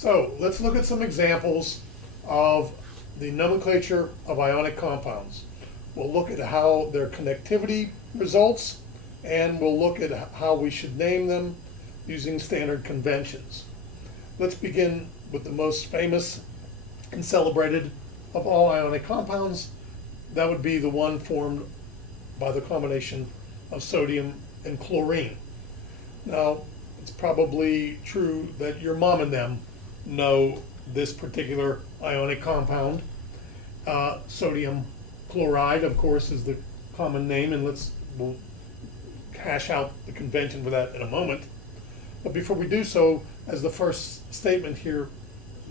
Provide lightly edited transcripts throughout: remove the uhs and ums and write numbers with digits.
So let's look at some examples of the nomenclature of ionic compounds. We'll look at how their connectivity results, and we'll look at how we should name them using standard conventions. Let's begin with the most famous and celebrated of all ionic compounds. That would be the one formed by the combination of sodium and chlorine. Now, it's probably true that your mom and them know this particular ionic compound. Sodium chloride, of course, is the common name, and we'll hash out the convention for that in a moment. But before we do so, as the first statement here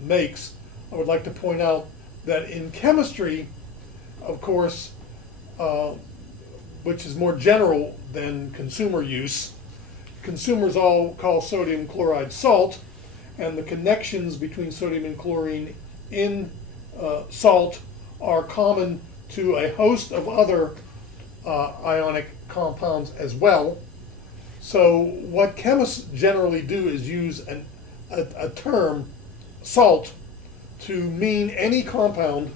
makes, I would like to point out that in chemistry, of course, which is more general than consumer use, consumers all call sodium chloride salt, and the connections between sodium and chlorine in salt are common to a host of other ionic compounds as well. So what chemists generally do is use a term, salt, to mean any compound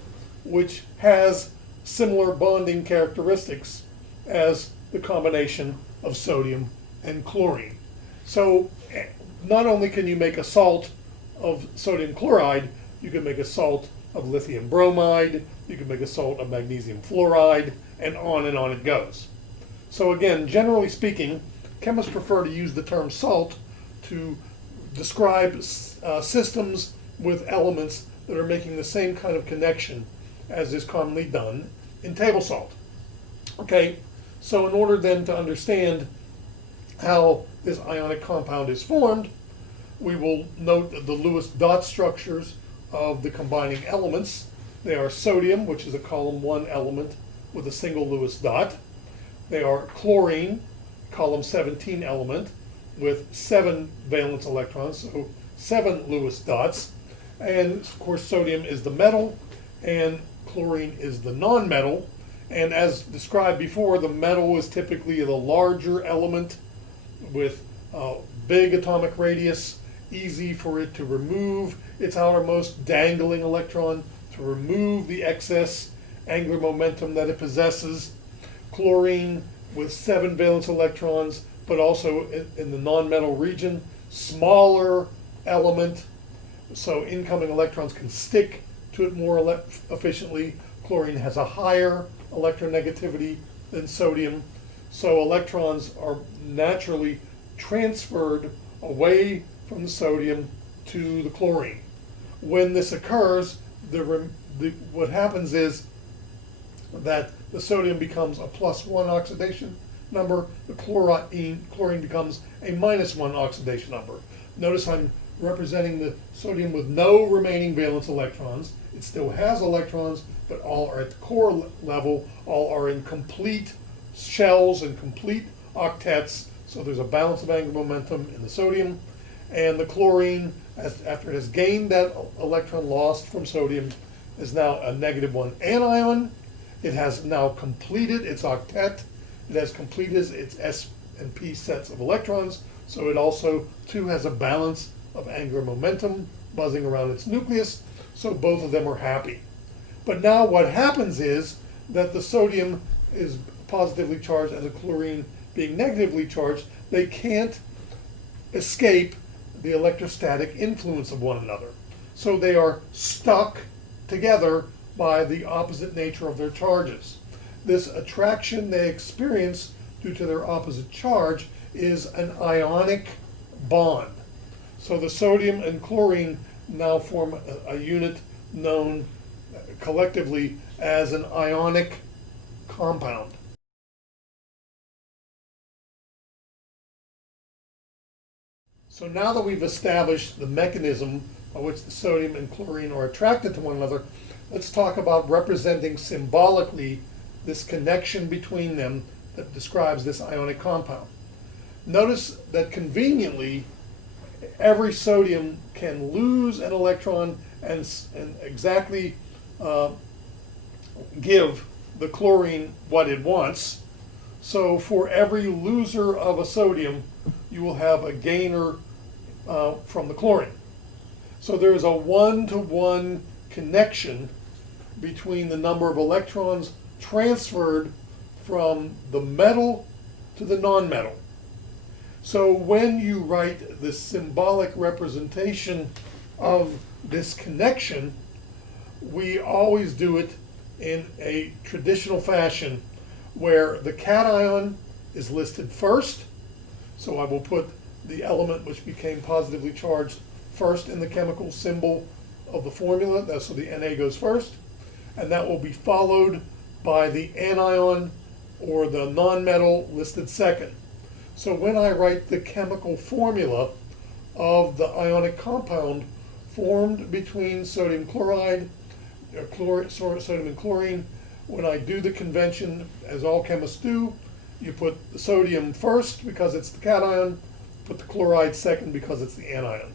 which has similar bonding characteristics as the combination of sodium and chlorine. So not only can you make a salt of sodium chloride, you can make a salt of lithium bromide, you can make a salt of magnesium fluoride, and on it goes. So again, generally speaking, chemists prefer to use the term salt to describe systems with elements that are making the same kind of connection as is commonly done in table salt. Okay, so in order then to understand how this ionic compound is formed, we will note the Lewis dot structures of the combining elements. They are sodium, which is a column 1 element with a single Lewis dot. They are chlorine, column 17 element with 7 valence electrons, so 7 Lewis dots. And of course, sodium is the metal and chlorine is the non-metal. And as described before, the metal is typically the larger element with big atomic radius, easy for it to remove its outermost dangling electron, to remove the excess angular momentum that it possesses. Chlorine with 7 valence electrons, but also in the non-metal region, smaller element, so incoming electrons can stick to it more efficiently. Chlorine has a higher electronegativity than sodium, so electrons are naturally transferred away from the sodium to the chlorine. When this occurs, what happens is that the sodium becomes a +1 oxidation number, the chlorine becomes a -1 oxidation number. Notice I'm representing the sodium with no remaining valence electrons. It still has electrons, but all are at the core level, all are in complete shells and complete octets, so there's a balance of angular momentum in the sodium. And the chlorine, after it has gained that electron lost from sodium, is now a -1 anion. It has now completed its octet. It has completed its s and p sets of electrons, so it also too has a balance of angular momentum buzzing around its nucleus, so both of them are happy. But now what happens is that the sodium is positively charged and the chlorine being negatively charged. They can't escape the electrostatic influence of one another. So they are stuck together by the opposite nature of their charges. This attraction they experience due to their opposite charge is an ionic bond. So the sodium and chlorine now form a unit known collectively as an ionic compound. So now that we've established the mechanism by which the sodium and chlorine are attracted to one another, let's talk about representing symbolically this connection between them that describes this ionic compound. Notice that conveniently, every sodium can lose an electron and exactly give the chlorine what it wants. So for every loser of a sodium, you will have a gainer from the chlorine. So there is a one-to-one connection between the number of electrons transferred from the metal to the nonmetal. So when you write the symbolic representation of this connection, we always do it in a traditional fashion where the cation is listed first. So I will put the element which became positively charged first in the chemical symbol of the formula. So the Na goes first, and that will be followed by the anion or the nonmetal listed second. So when I write the chemical formula of the ionic compound formed between sodium chloride, sodium and chlorine, when I do the convention, as all chemists do, you put the sodium first because it's the cation, put the chloride second because it's the anion.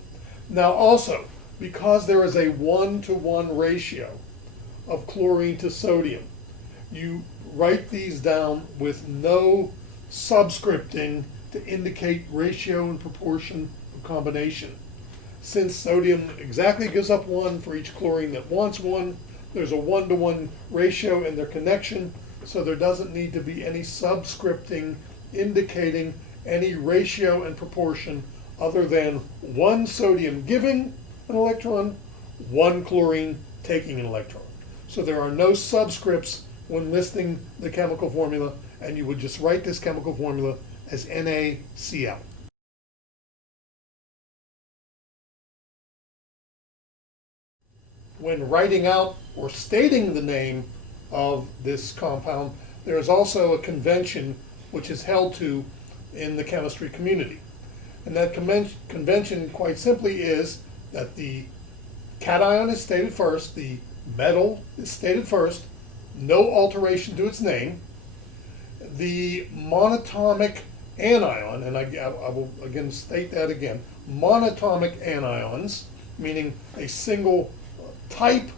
Now also, because there is a one-to-one ratio of chlorine to sodium, you write these down with no subscripting to indicate ratio and proportion of combination. Since sodium exactly gives up one for each chlorine that wants one, there's a one-to-one ratio in their connection, so there doesn't need to be any subscripting indicating any ratio and proportion other than one sodium giving an electron, one chlorine taking an electron. So there are no subscripts when listing the chemical formula, and you would just write this chemical formula as NaCl. When writing out or stating the name of this compound, there is also a convention which is held to in the chemistry community. And that convention quite simply is that the cation is stated first, the metal is stated first, no alteration to its name. The monatomic anion, and I will again state that again, monatomic anions, meaning a single type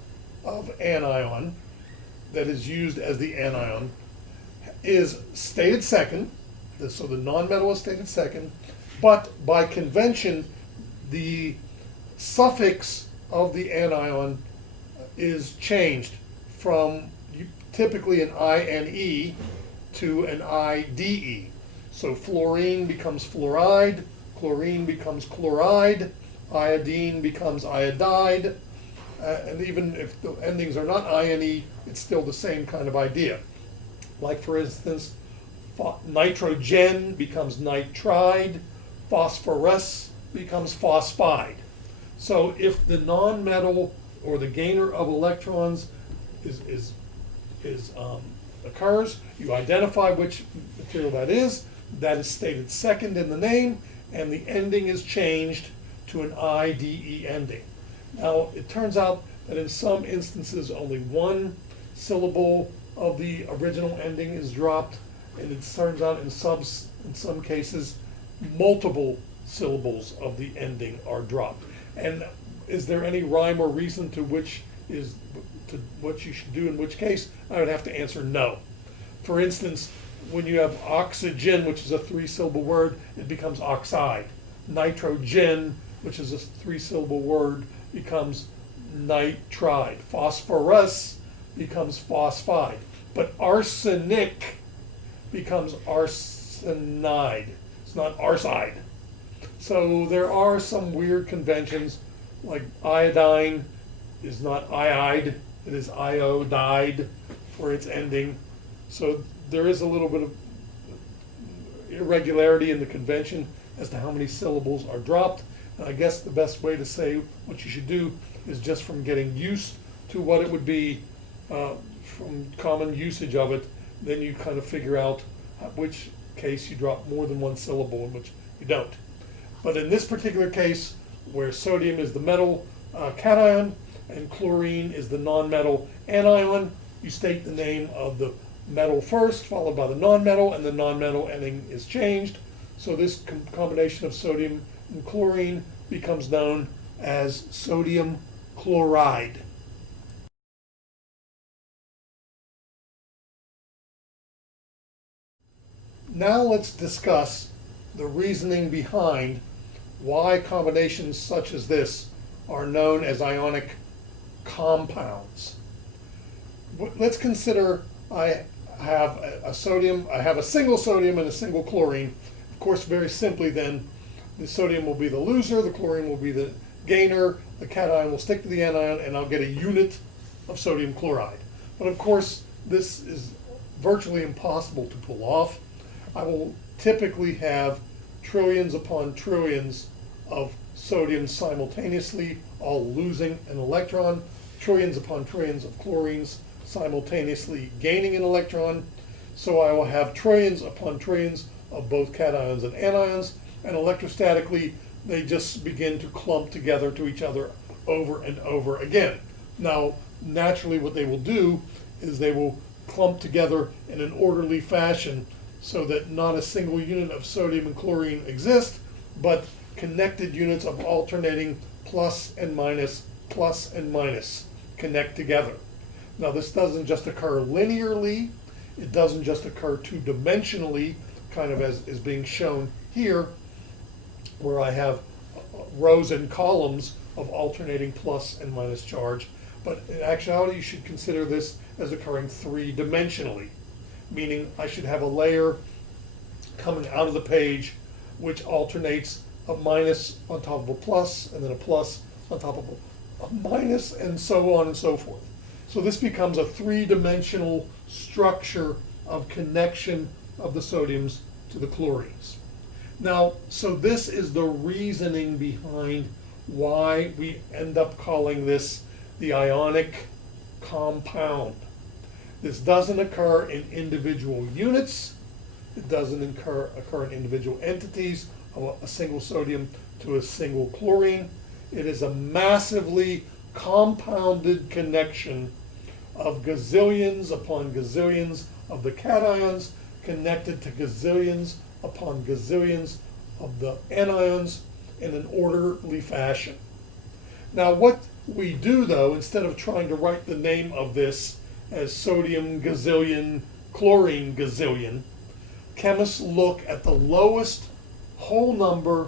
of anion that is used as the anion, is stated second. So the nonmetal is stated second, but by convention, the suffix of the anion is changed from typically an INE to an IDE. So fluorine becomes fluoride, chlorine becomes chloride, iodine becomes iodide, and even if the endings are not INE, it's still the same kind of idea. Like for instance, nitrogen becomes nitride, phosphorus becomes phosphide. So if the nonmetal or the gainer of electrons occurs, you identify which material that is stated second in the name, and the ending is changed to an IDE ending. Now, it turns out that in some instances only one syllable of the original ending is dropped, and it turns out in some cases multiple syllables of the ending are dropped. And is there any rhyme or reason to what you should do in which case? I would have to answer no. For instance, when you have oxygen, which is a three-syllable word, it becomes oxide. Nitrogen, which is a three-syllable word, becomes nitride. Phosphorus becomes phosphide. But arsenic becomes arsenide. It's not arside. So there are some weird conventions, like iodine is not iide, it is iodide for its ending. So there is a little bit of irregularity in the convention as to how many syllables are dropped. And I guess the best way to say what you should do is just from getting used to what it would be from common usage of it, then you kind of figure out which case you drop more than one syllable and which you don't. But in this particular case, where sodium is the metal cation and chlorine is the nonmetal anion, you state the name of the metal first, followed by the nonmetal, and the nonmetal ending is changed. So this combination of sodium and chlorine becomes known as sodium chloride. Now let's discuss the reasoning behind why combinations such as this are known as ionic compounds. Let's consider I have a sodium, I have a single sodium and a single chlorine. Of course, very simply then, the sodium will be the loser, the chlorine will be the gainer, the cation will stick to the anion, and I'll get a unit of sodium chloride. But of course, this is virtually impossible to pull off. I will typically have trillions upon trillions of sodium simultaneously, all losing an electron, trillions upon trillions of chlorines simultaneously gaining an electron. So I will have trillions upon trillions of both cations and anions, and electrostatically they just begin to clump together to each other over and over again. Now, naturally what they will do is they will clump together in an orderly fashion so that not a single unit of sodium and chlorine exist, but connected units of alternating plus and minus connect together. Now, this doesn't just occur linearly, it doesn't just occur two-dimensionally, kind of as is being shown here, where I have rows and columns of alternating plus and minus charge, but in actuality you should consider this as occurring three-dimensionally, meaning I should have a layer coming out of the page which alternates a minus on top of a plus, and then a plus on top of a minus, and so on and so forth. So this becomes a three-dimensional structure of connection of the sodiums to the chlorines. Now, so this is the reasoning behind why we end up calling this the ionic compound. This doesn't occur in individual units. It doesn't occur in individual entities of a single sodium to a single chlorine. It is a massively compounded connection of gazillions upon gazillions of the cations connected to gazillions upon gazillions of the anions in an orderly fashion. Now, what we do, though, instead of trying to write the name of this as sodium gazillion, chlorine gazillion, chemists look at the lowest whole number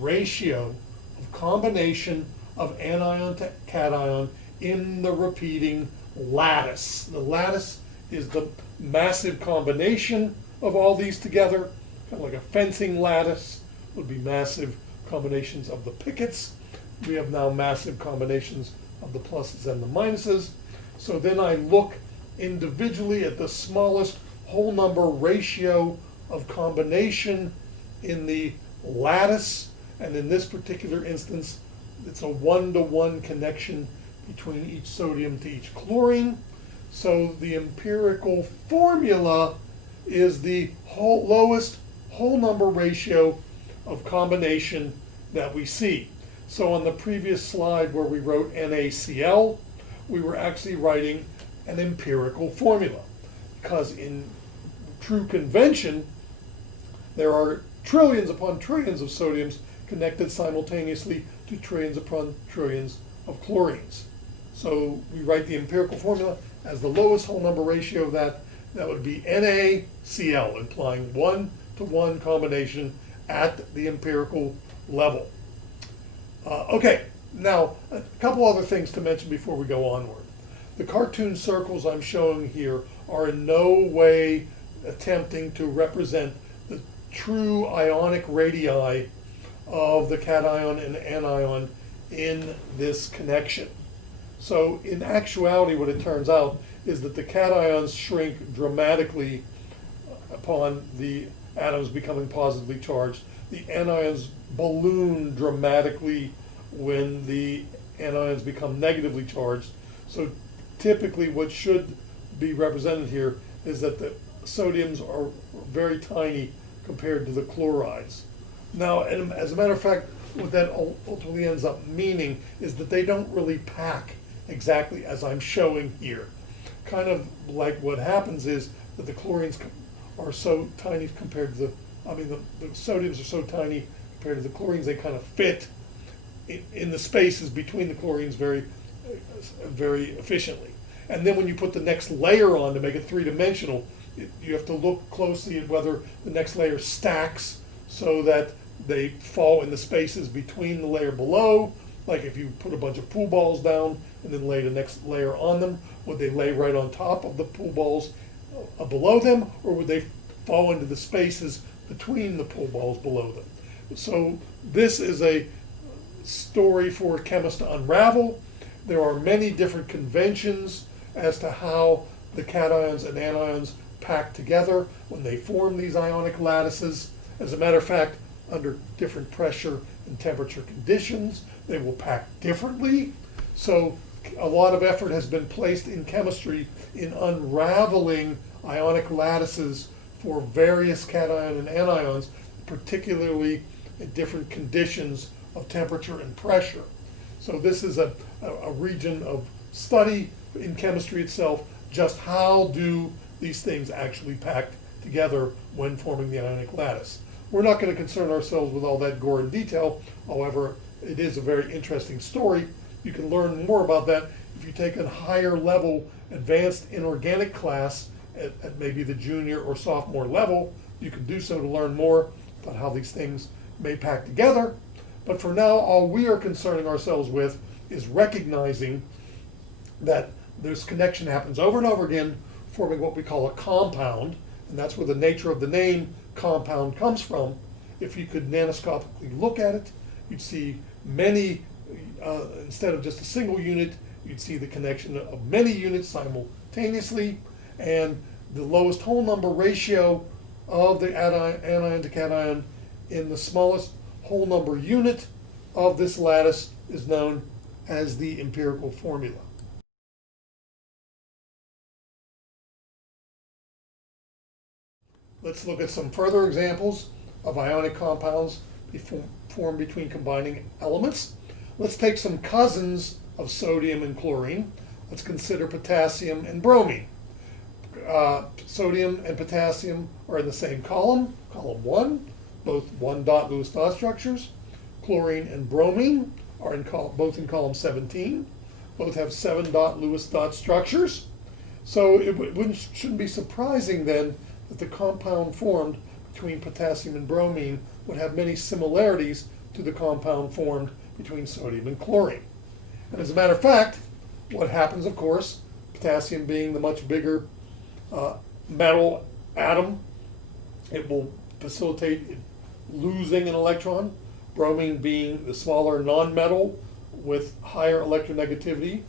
ratio of combination of anion to cation in the repeating lattice. The lattice is the massive combination of all these together, kind of like a fencing lattice would be massive combinations of the pickets. We have now massive combinations of the pluses and the minuses. So then I look individually at the smallest whole number ratio of combination in the lattice, and in this particular instance, it's a one-to-one connection between each sodium to each chlorine. So the empirical formula is the lowest whole number ratio of combination that we see. So on the previous slide where we wrote NaCl, we were actually writing an empirical formula, because in true convention, there are trillions upon trillions of sodiums connected simultaneously to trillions upon trillions of chlorines. So we write the empirical formula as the lowest whole number ratio of that. That would be NaCl, implying one-to-one combination at the empirical level. Okay, now a couple other things to mention before we go onward. The cartoon circles I'm showing here are in no way attempting to represent the true ionic radii of the cation and anion in this connection. So in actuality, what it turns out is that the cations shrink dramatically upon the atoms becoming positively charged. The anions balloon dramatically when the anions become negatively charged. So typically what should be represented here is that the sodiums are very tiny compared to the chlorides. Now, and as a matter of fact, what that ultimately ends up meaning is that they don't really pack exactly as I'm showing here. Kind of like what happens is that the chlorines are so tiny compared to the sodiums are so tiny compared to the chlorines, they kind of fit in the spaces between the chlorines very, very efficiently. And then when you put the next layer on to make it three-dimensional, you have to look closely at whether the next layer stacks so that they fall in the spaces between the layer below Like if you put a bunch of pool balls down and then lay the next layer on them, would they lay right on top of the pool balls below them, or would they fall into the spaces between the pool balls below them? So this is a story for chemists to unravel. There are many different conventions as to how the cations and anions pack together when they form these ionic lattices. As a matter of fact, under different pressure and temperature conditions, they will pack differently. So a lot of effort has been placed in chemistry in unraveling ionic lattices for various cation and anions, particularly at different conditions of temperature and pressure. So this is a region of study in chemistry itself, just how do these things actually pack together when forming the ionic lattice. We're not going to concern ourselves with all that gore and detail. However, it is a very interesting story. You can learn more about that if you take a higher level advanced inorganic class at maybe the junior or sophomore level. You can do so to learn more about how these things may pack together. But for now, all we are concerning ourselves with is recognizing that this connection happens over and over again, forming what we call a compound, and that's where the nature of the name compound comes from. If you could nanoscopically look at it, you'd see many, instead of just a single unit, you'd see the connection of many units simultaneously, and the lowest whole number ratio of the anion to cation in the smallest whole number unit of this lattice is known as the empirical formula. Let's look at some further examples of ionic compounds formed between combining elements. Let's take some cousins of sodium and chlorine. Let's consider potassium and bromine. Sodium and potassium are in the same column, column 1, both 1 dot Lewis dot structures. Chlorine and bromine are both in column 17, both have 7 dot Lewis dot structures. So it shouldn't be surprising then that the compound formed between potassium and bromine would have many similarities to the compound formed between sodium and chlorine. And as a matter of fact, what happens, of course, potassium being the much bigger metal atom, it will facilitate losing an electron. Bromine being the smaller non-metal with higher electronegativity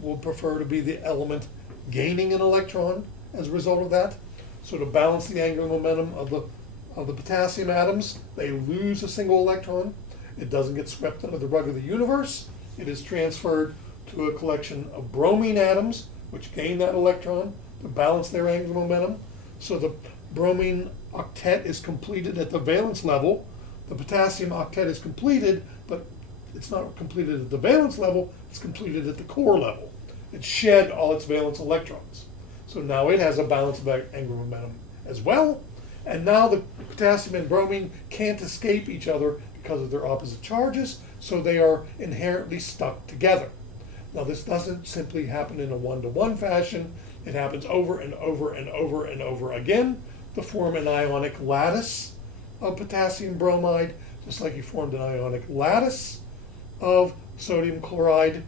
will prefer to be the element gaining an electron as a result of that. So to balance the angular momentum of the potassium atoms, they lose a single electron. It doesn't get swept under the rug of the universe. It is transferred to a collection of bromine atoms, which gain that electron to balance their angular momentum. So the bromine octet is completed at the valence level. The potassium octet is completed, but it's not completed at the valence level, it's completed at the core level. It shed all its valence electrons. So now it has a balance of angular momentum as well. And now the potassium and bromine can't escape each other because of their opposite charges, so they are inherently stuck together. Now this doesn't simply happen in a one-to-one fashion. It happens over and over and over and over again to form an ionic lattice of potassium bromide, just like you formed an ionic lattice of sodium chloride.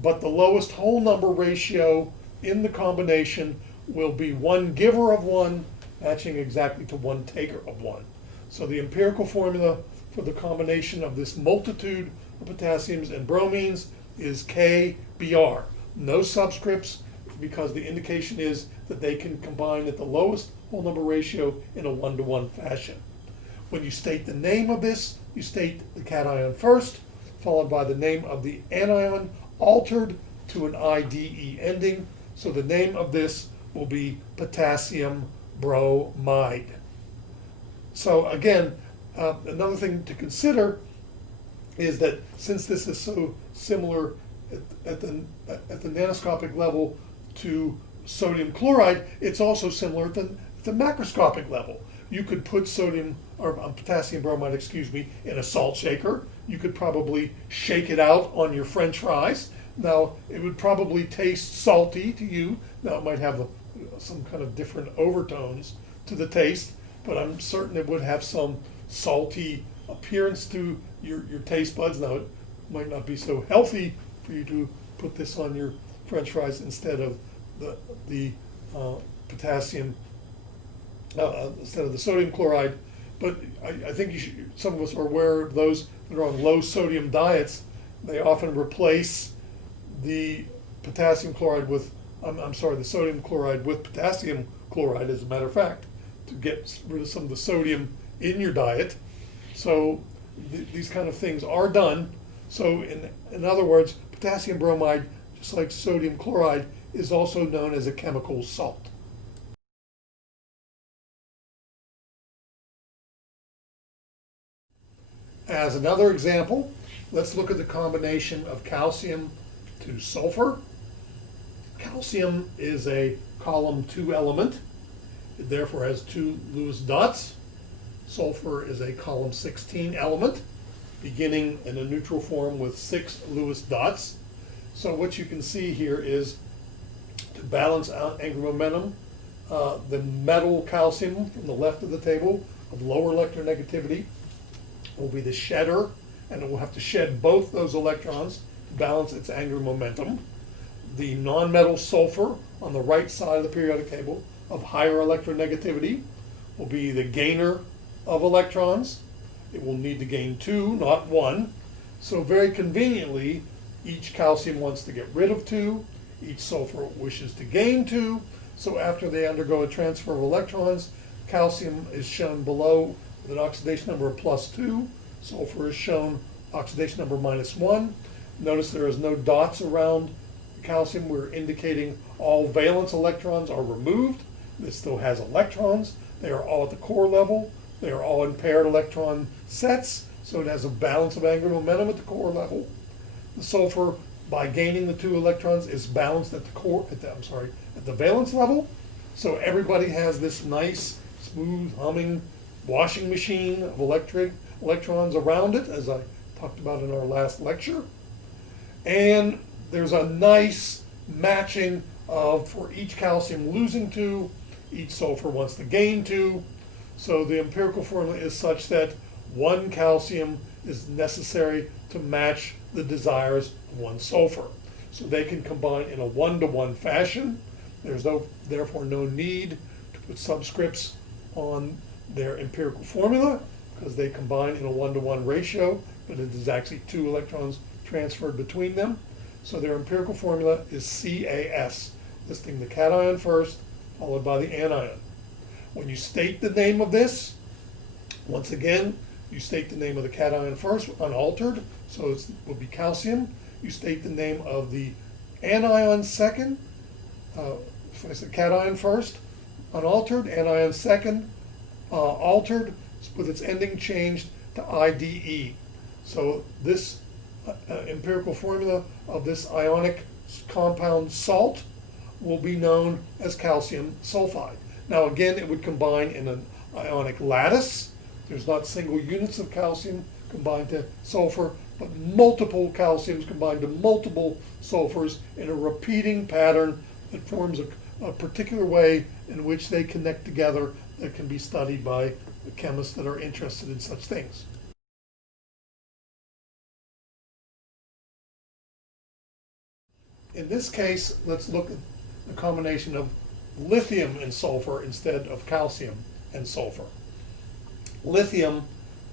But the lowest whole number ratio in the combination will be one giver of one, matching exactly to one taker of one. So the empirical formula for the combination of this multitude of potassiums and bromines is KBr. No subscripts, because the indication is that they can combine at the lowest whole number ratio in a one-to-one fashion. When you state the name of this, you state the cation first, followed by the name of the anion, altered to an IDE ending. So the name of this will be potassium bromide. So again, another thing to consider is that since this is so similar at the nanoscopic level to sodium chloride, it's also similar at the macroscopic level. You could put potassium bromide, in a salt shaker. You could probably shake it out on your French fries. Now, it would probably taste salty to you. Now, it might have some kind of different overtones to the taste, but I'm certain it would have some salty appearance to your taste buds. Now, might not be so healthy for you to put this on your French fries instead of the potassium, instead of the sodium chloride. But I think some of us are aware of those that are on low sodium diets. They often replace the potassium chloride with, the sodium chloride with potassium chloride, as a matter of fact, to get rid of some of the sodium in your diet. So these kind of things are done. So in other words, potassium bromide, just like sodium chloride, is also known as a chemical salt. As another example, let's look at the combination of calcium to sulfur. Calcium is a column 2 element. It therefore has 2 Lewis dots. Sulfur is a column 16 element, beginning in a neutral form with 6 Lewis dots. So what you can see here is, to balance out angular momentum, the metal calcium from the left of the table of lower electronegativity will be the shedder, and it will have to shed both those electrons to balance its angular momentum. The nonmetal sulfur on the right side of the periodic table of higher electronegativity will be the gainer of electrons. It will need to gain 2, not 1. So very conveniently, each calcium wants to get rid of 2, each sulfur wishes to gain 2. So after they undergo a transfer of electrons, calcium is shown below with an oxidation number of +2. Sulfur is shown oxidation number -1. Notice there is no dots around calcium. We're indicating all valence electrons are removed. It still has electrons. They are all at the core level. They are all in paired electron sets, so it has a balance of angular momentum at the core level. The sulfur, by gaining the 2 electrons, is balanced at the valence level. So everybody has this nice, smooth, humming washing machine of electrons around it, as I talked about in our last lecture. And there's a nice matching of, for each calcium losing 2, each sulfur wants to gain 2. So the empirical formula is such that 1 calcium is necessary to match the desires of 1 sulfur. So they can combine in a 1-to-1 fashion. There's therefore no need to put subscripts on their empirical formula, because they combine in a 1-to-1 ratio, but it is actually 2 electrons transferred between them. So their empirical formula is CAS, listing the cation first, followed by the anion. When you state the name of this, once again, you state the name of the cation first, unaltered, so it will be calcium. You state the name of the anion second, if I said cation first, unaltered, anion second, altered, with its ending changed to IDE. So this empirical formula of this ionic compound salt will be known as calcium sulfide. Now again, it would combine in an ionic lattice. There's not single units of calcium combined to sulfur, but multiple calciums combined to multiple sulfurs in a repeating pattern that forms a particular way in which they connect together that can be studied by the chemists that are interested in such things. In this case, let's look at the combination of lithium and sulfur instead of calcium and sulfur. Lithium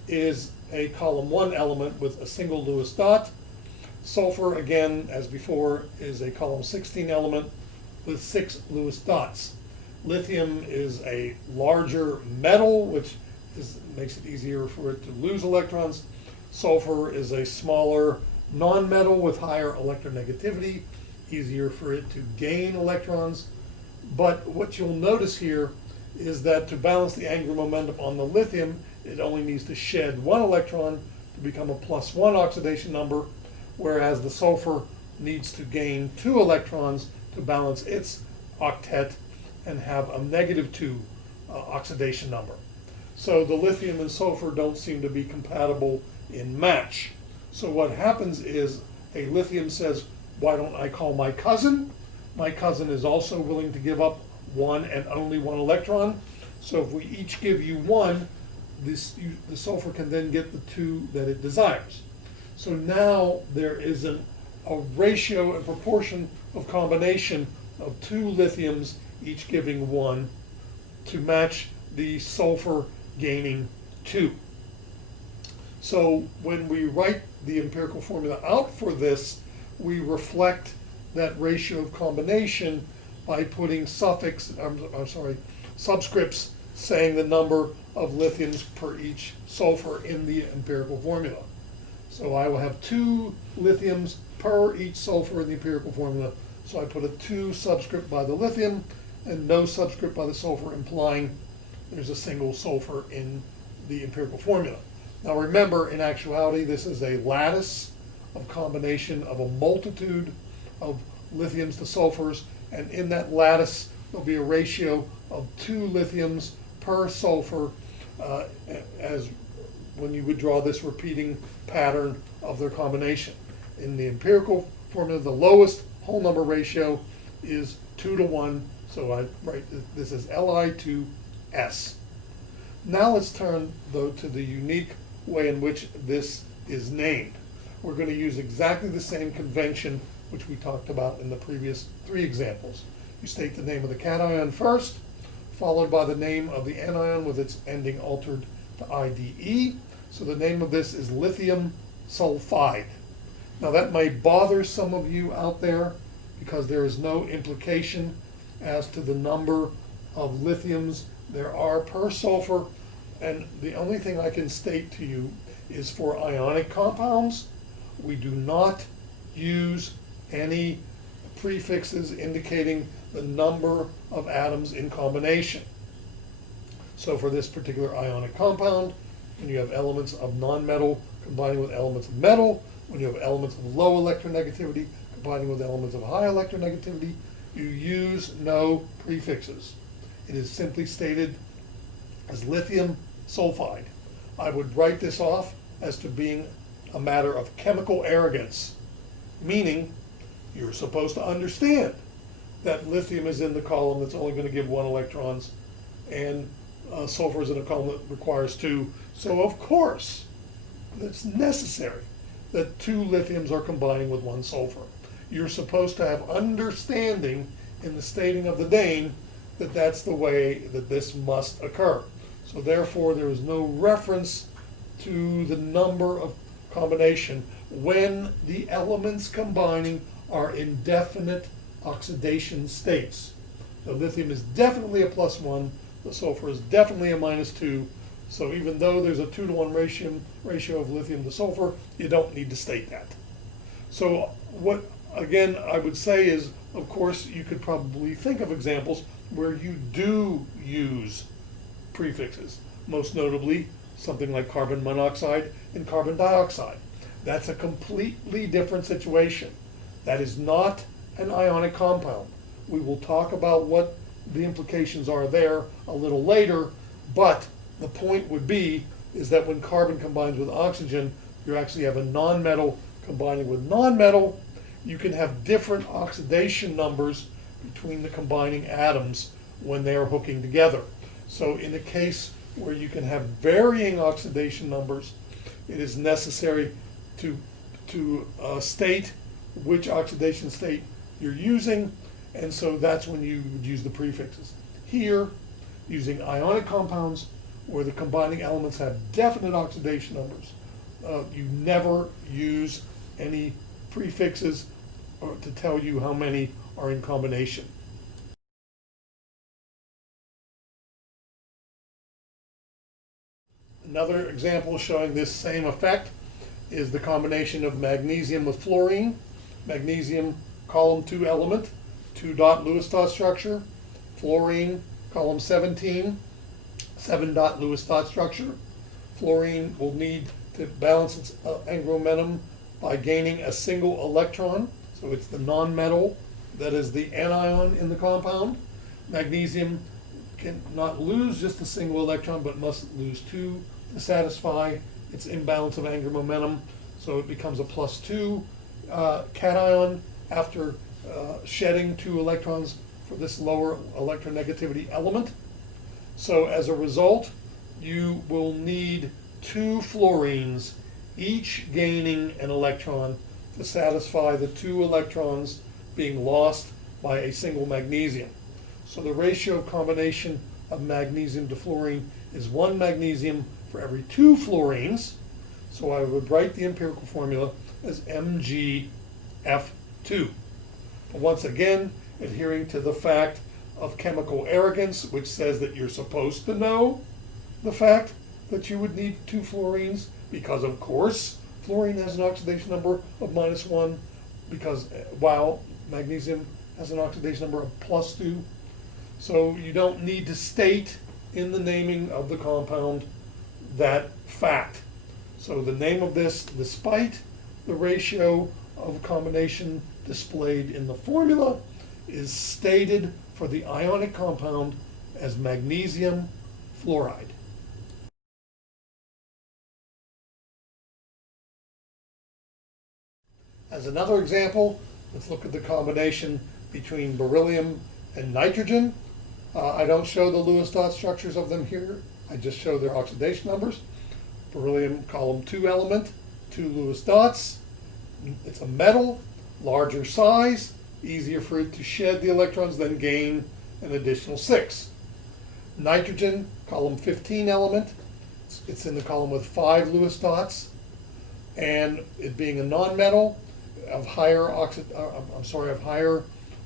is a column 1 element with a single Lewis dot. Sulfur, again, as before, is a column 16 element with 6 Lewis dots. Lithium is a larger metal, which makes it easier for it to lose electrons. Sulfur is a smaller non-metal with higher electronegativity, easier for it to gain electrons. But what you'll notice here is that to balance the angular momentum on the lithium, it only needs to shed 1 electron to become a +1 oxidation number, whereas the sulfur needs to gain 2 electrons to balance its octet and have a -2 oxidation number. So the lithium and sulfur don't seem to be compatible in match. So what happens is a lithium says, why don't I call my cousin? My cousin is also willing to give up 1 and only 1 electron. So if we each give you 1, the sulfur can then get the 2 that it desires. So now there is a ratio, a proportion of combination of two lithiums, each giving 1, to match the sulfur gaining 2. So when we write the empirical formula out for this, we reflect that ratio of combination by putting subscripts saying the number of lithiums per each sulfur in the empirical formula. So I will have 2 lithiums per each sulfur in the empirical formula. So I put a 2 subscript by the lithium and no subscript by the sulfur, implying there's a single sulfur in the empirical formula. Now remember, in actuality, this is a lattice of combination of a multitude of lithiums to sulfurs, and in that lattice there'll be a ratio of 2 lithiums per sulfur, as when you would draw this repeating pattern of their combination. In the empirical formula, the lowest whole number ratio is 2 to 1, so I write this as Li2S. Now let's turn, though, to the unique way in which this is named. We're going to use exactly the same convention which we talked about in the previous 3 examples. You state the name of the cation first, followed by the name of the anion with its ending altered to IDE. So the name of this is lithium sulfide. Now that may bother some of you out there because there is no implication as to the number of lithiums there are per sulfur, and the only thing I can state to you is for ionic compounds, we do not use any prefixes indicating the number of atoms in combination. So for this particular ionic compound, when you have elements of nonmetal combining with elements of metal, when you have elements of low electronegativity combining with elements of high electronegativity, you use no prefixes. It is simply stated as lithium sulfide. I would write this off as to being a matter of chemical arrogance, meaning you're supposed to understand that lithium is in the column that's only going to give 1 electrons, and sulfur is in a column that requires 2. So of course, it's necessary that 2 lithiums are combining with 1 sulfur. You're supposed to have understanding in the stating of the name that that's the way that this must occur. So therefore, there is no reference to the number of combination when the elements combining are in definite oxidation states. The lithium is definitely a +1, the sulfur is definitely a -2, so even though there's a 2 to 1 ratio of lithium to sulfur, you don't need to state that. So what, again, I would say is, of course, you could probably think of examples where you do use prefixes, most notably something like carbon monoxide and carbon dioxide. That's a completely different situation. That is not an ionic compound. We will talk about what the implications are there a little later, but the point would be is that when carbon combines with oxygen, you actually have a nonmetal combining with nonmetal. You can have different oxidation numbers between the combining atoms when they are hooking together. So in a case where you can have varying oxidation numbers, it is necessary to state which oxidation state you're using, and so that's when you would use the prefixes. Here, using ionic compounds where the combining elements have definite oxidation numbers, you never use any prefixes to tell you how many are in combination. Another example showing this same effect is the combination of magnesium with fluorine. Magnesium, column 2 element, 2-dot Lewis dot structure. Fluorine, column 17, 7-dot Lewis dot structure. Fluorine will need to balance its angular momentum by gaining a single electron. So it's the nonmetal that is the anion in the compound. Magnesium cannot lose just a single electron, but must lose 2 to satisfy its imbalance of angular momentum. So it becomes a +2 cation after shedding 2 electrons for this lower electronegativity element. So as a result, you will need 2 fluorines each gaining an electron to satisfy the 2 electrons being lost by a single magnesium. So the ratio of combination of magnesium to fluorine is 1 magnesium for every 2 fluorines. So I would write the empirical formula as MgF2. But once again, adhering to the fact of chemical arrogance, which says that you're supposed to know the fact that you would need 2 fluorines, because of course fluorine has an oxidation number of -1, because while magnesium has an oxidation number of +2. So you don't need to state in the naming of the compound that fact. So the name of this, despite the ratio of combination displayed in the formula, is stated for the ionic compound as magnesium fluoride. As another example, let's look at the combination between beryllium and nitrogen. I don't show the Lewis dot structures of them here. I just show their oxidation numbers. Beryllium column 2 element, 2 Lewis dots. It's a metal, larger size, easier for it to shed the electrons than gain an additional 6. Nitrogen column 15 element. It's in the column with 5 Lewis dots, and it being a nonmetal of higher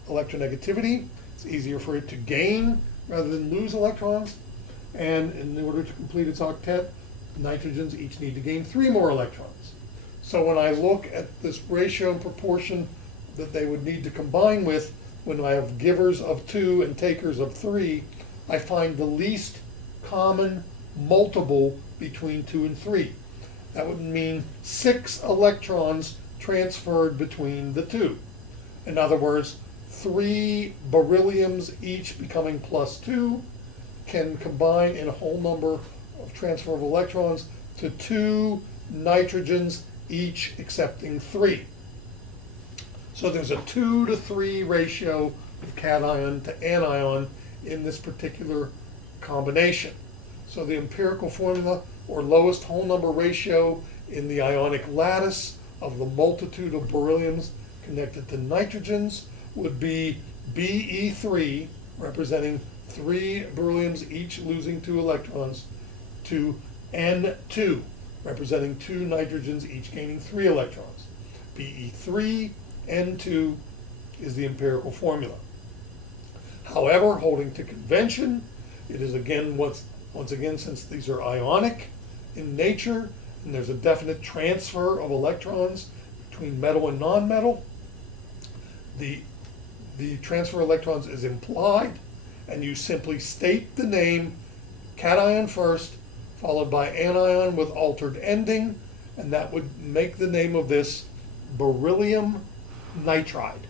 electronegativity, it's easier for it to gain rather than lose electrons. And in order to complete its octet, nitrogens each need to gain 3 more electrons. So when I look at this ratio and proportion that they would need to combine with, when I have givers of 2 and takers of 3, I find the least common multiple between 2 and 3. That would mean 6 electrons transferred between the 2. In other words, 3 berylliums each becoming +2 can combine in a whole number of transfer of electrons to 2 nitrogens each accepting 3. So there's a 2 to 3 ratio of cation to anion in this particular combination. So the empirical formula, or lowest whole number ratio in the ionic lattice of the multitude of berylliums connected to nitrogens, would be Be3, representing 3 berylliums each losing 2 electrons, to N2, representing 2 nitrogens each gaining 3 electrons. Be3, N2 is the empirical formula. However, holding to convention, it is again, once again, since these are ionic in nature, and there's a definite transfer of electrons between metal and nonmetal, the transfer of electrons is implied, and you simply state the name cation first, followed by anion with altered ending, and that would make the name of this beryllium nitride.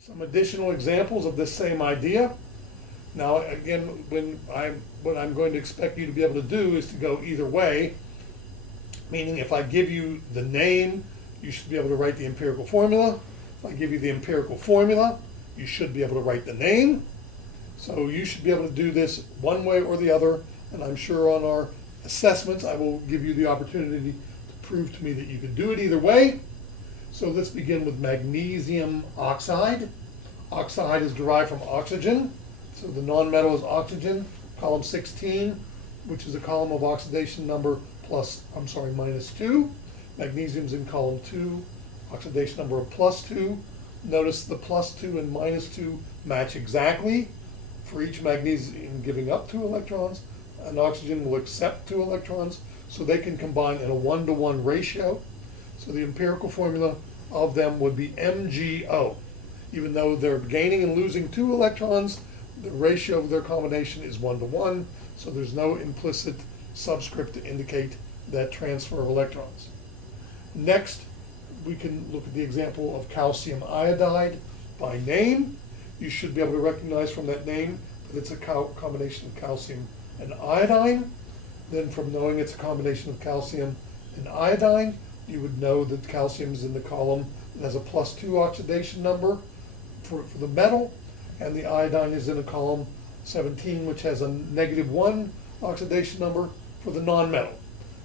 Some additional examples of this same idea. Now again, what I'm going to expect you to be able to do is to go either way, meaning if I give you the name, you should be able to write the empirical formula. If I give you the empirical formula, you should be able to write the name. So you should be able to do this one way or the other, and I'm sure on our assessments I will give you the opportunity to prove to me that you can do it either way. So let's begin with magnesium oxide. Oxide is derived from oxygen. So the nonmetal is oxygen, column 16, which is a column of oxidation number -2. Magnesium's in column 2, oxidation number of +2. Notice the +2 and -2 match exactly. For each magnesium giving up 2 electrons, an oxygen will accept 2 electrons, so they can combine in a 1-to-1 ratio. So the empirical formula of them would be MgO. Even though they're gaining and losing 2 electrons, the ratio of their combination is 1-to-1, so there's no implicit subscript to indicate that transfer of electrons. Next, we can look at the example of calcium iodide by name. You should be able to recognize from that name that it's a combination of calcium and iodine. Then from knowing it's a combination of calcium and iodine, you would know that calcium is in the column that has a +2 oxidation number for the metal, and the iodine is in a column 17, which has a -1 oxidation number for the nonmetal.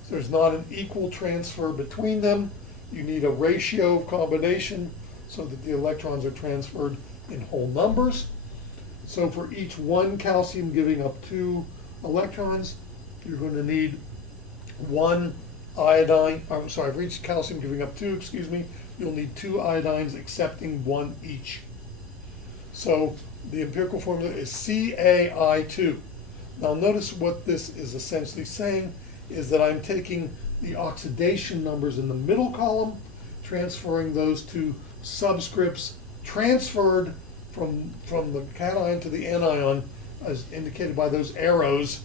So there's not an equal transfer between them. You need a ratio of combination so that the electrons are transferred in whole numbers. So for each one calcium giving up 2 electrons, you're going to need one iodine, I'm sorry, for each calcium giving up 2, you'll need 2 iodines accepting 1 each. So the empirical formula is CaI2. Now notice what this is essentially saying is that I'm taking the oxidation numbers in the middle column, transferring those to subscripts transferred from the cation to the anion as indicated by those arrows.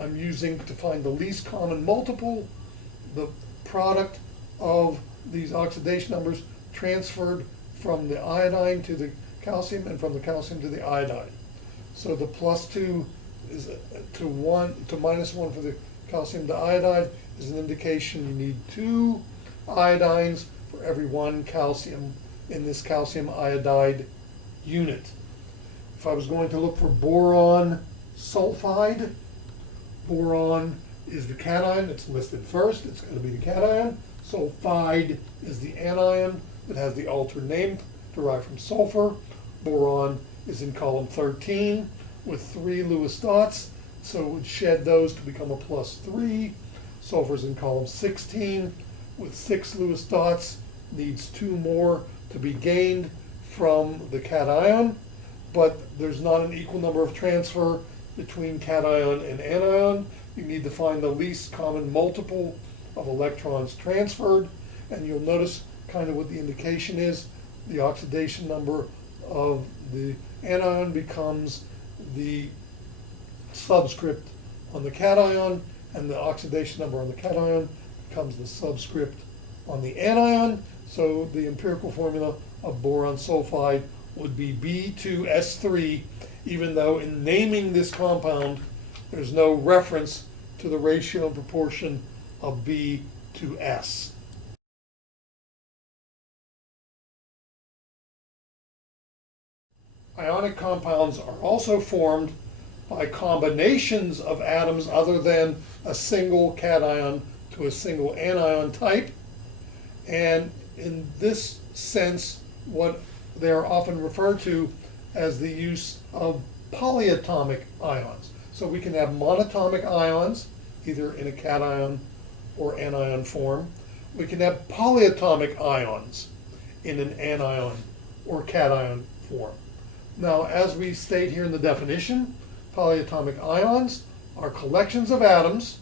I'm using to find the least common multiple, the product of these oxidation numbers transferred from the iodine to the calcium and from the calcium to the iodine. So the +2 is to -1 for the calcium to iodide is an indication you need 2 iodines for every 1 calcium in this calcium iodide unit. If I was going to look for boron sulfide, boron is the cation, it's listed first, it's going to be the cation. Sulfide is the anion that has the altered name derived from sulfur. Boron is in column 13 with 3 Lewis dots, so it would shed those to become a +3. Sulfur is in column 16 with 6 Lewis dots, needs 2 more to be gained from the cation, but there's not an equal number of transfer between cation and anion. You need to find the least common multiple of electrons transferred, and you'll notice kind of what the indication is. The oxidation number of the anion becomes the subscript on the cation, and the oxidation number on the cation becomes the subscript on the anion. So the empirical formula of boron sulfide would be B2S3, even though in naming this compound there's no reference to the ratio and proportion of B to S. Ionic compounds are also formed by combinations of atoms other than a single cation to a single anion type. And in this sense, what they are often referred to as the use of polyatomic ions. So we can have monatomic ions, either in a cation or anion form. We can have polyatomic ions in an anion or cation form. Now, as we state here in the definition, polyatomic ions are collections of atoms,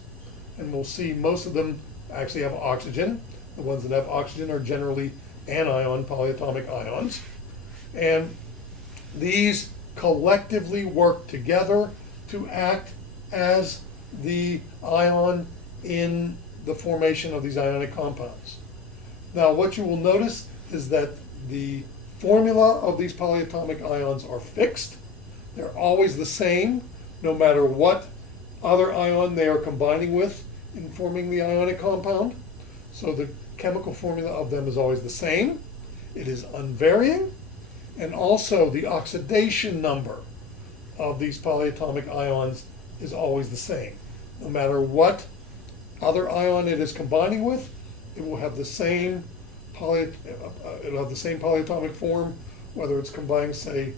and we'll see most of them actually have oxygen. The ones that have oxygen are generally anion polyatomic ions. And these collectively work together to act as the ion in the formation of these ionic compounds. Now, what you will notice is that the formula of these polyatomic ions are fixed. They're always the same, no matter what other ion they are combining with in forming the ionic compound. So the chemical formula of them is always the same. It is unvarying. And also the oxidation number of these polyatomic ions is always the same. No matter what other ion it is combining with, it will have the same polyatomic form, whether it's combining, say,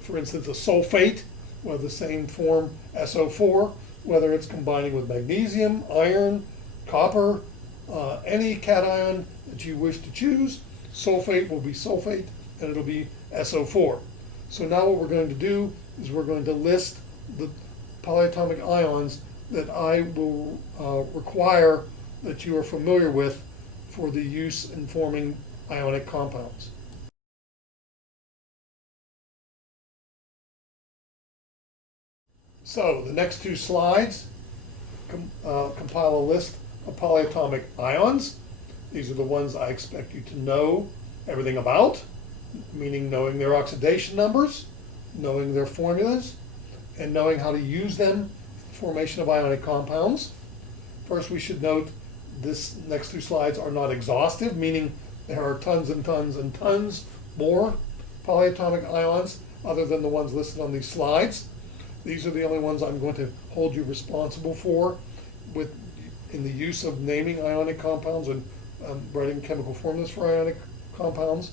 for instance, a sulfate with the same form, SO4, whether it's combining with magnesium, iron, copper, any cation that you wish to choose. Sulfate will be sulfate, and it'll be SO4. So now what we're going to do is we're going to list the polyatomic ions that I will require that you are familiar with for the use in forming ionic compounds. So the next 2 slides compile a list of polyatomic ions. These are the ones I expect you to know everything about, meaning knowing their oxidation numbers, knowing their formulas, and knowing how to use them for the formation of ionic compounds. First, we should note this next 2 slides are not exhaustive, meaning there are tons and tons and tons more polyatomic ions other than the ones listed on these slides. These are the only ones I'm going to hold you responsible for in the use of naming ionic compounds and writing chemical formulas for ionic compounds.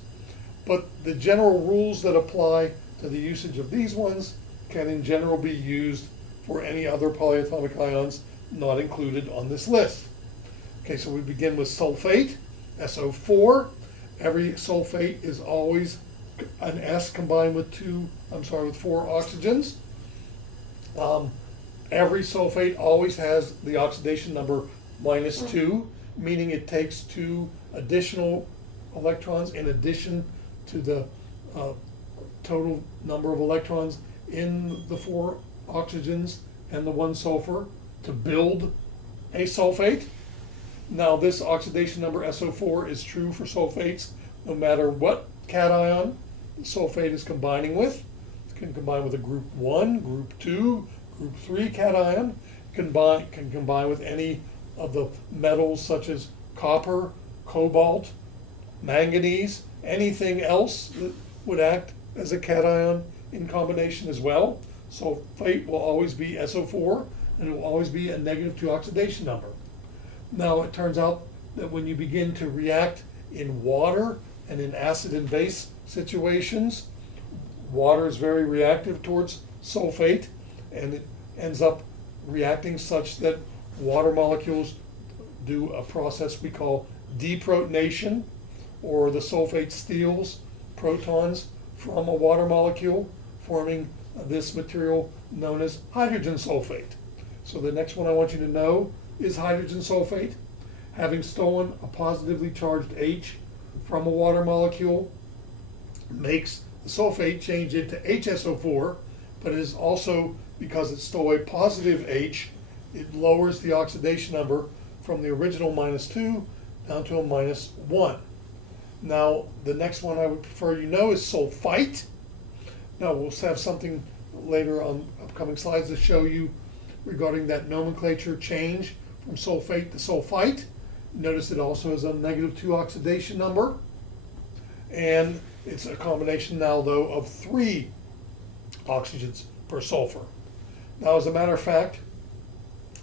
But the general rules that apply to the usage of these ones can in general be used for any other polyatomic ions not included on this list. Okay, so we begin with sulfate, SO4. Every sulfate is always an S combined with four oxygens. Every sulfate always has the oxidation number -2, meaning it takes 2 additional electrons in addition to the total number of electrons in the 4 oxygens and the 1 sulfur to build a sulfate. Now this oxidation number SO4 is true for sulfates no matter what cation the sulfate is combining with. It can combine with a group 1, group 2, group 3 cation. Can combine with any of the metals such as copper, cobalt, manganese, anything else that would act as a cation in combination as well. Sulfate will always be SO4 and it will always be a -2 oxidation number. Now it turns out that when you begin to react in water and in acid and base situations, water is very reactive towards sulfate and it ends up reacting such that water molecules do a process we call deprotonation, or the sulfate steals protons from a water molecule, forming this material known as hydrogen sulfate. So the next one I want you to know is hydrogen sulfate. Having stolen a positively charged H from a water molecule makes the sulfate change into HSO4, but it is also, because it stole a positive H, it lowers the oxidation number from the original -2 down to a -1. Now, the next one I would prefer you know is sulfite. Now, we'll have something later on upcoming slides to show you regarding that nomenclature change from sulfate to sulfite. Notice it also has a -2 oxidation number. And it's a combination now, though, of 3 oxygens per sulfur. Now, as a matter of fact,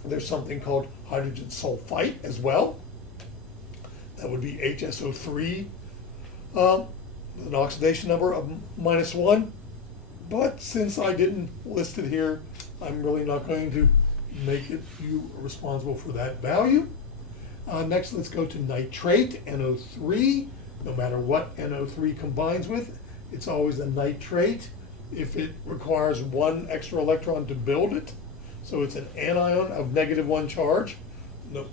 there's something called hydrogen sulfite as well. That would be HSO3, with an oxidation number of -1. But since I didn't list it here, I'm really not going to make you responsible for that value. Next, let's go to nitrate, NO3. No matter what NO3 combines with, it's always a nitrate if it requires 1 extra electron to build it. So it's an anion of -1 charge,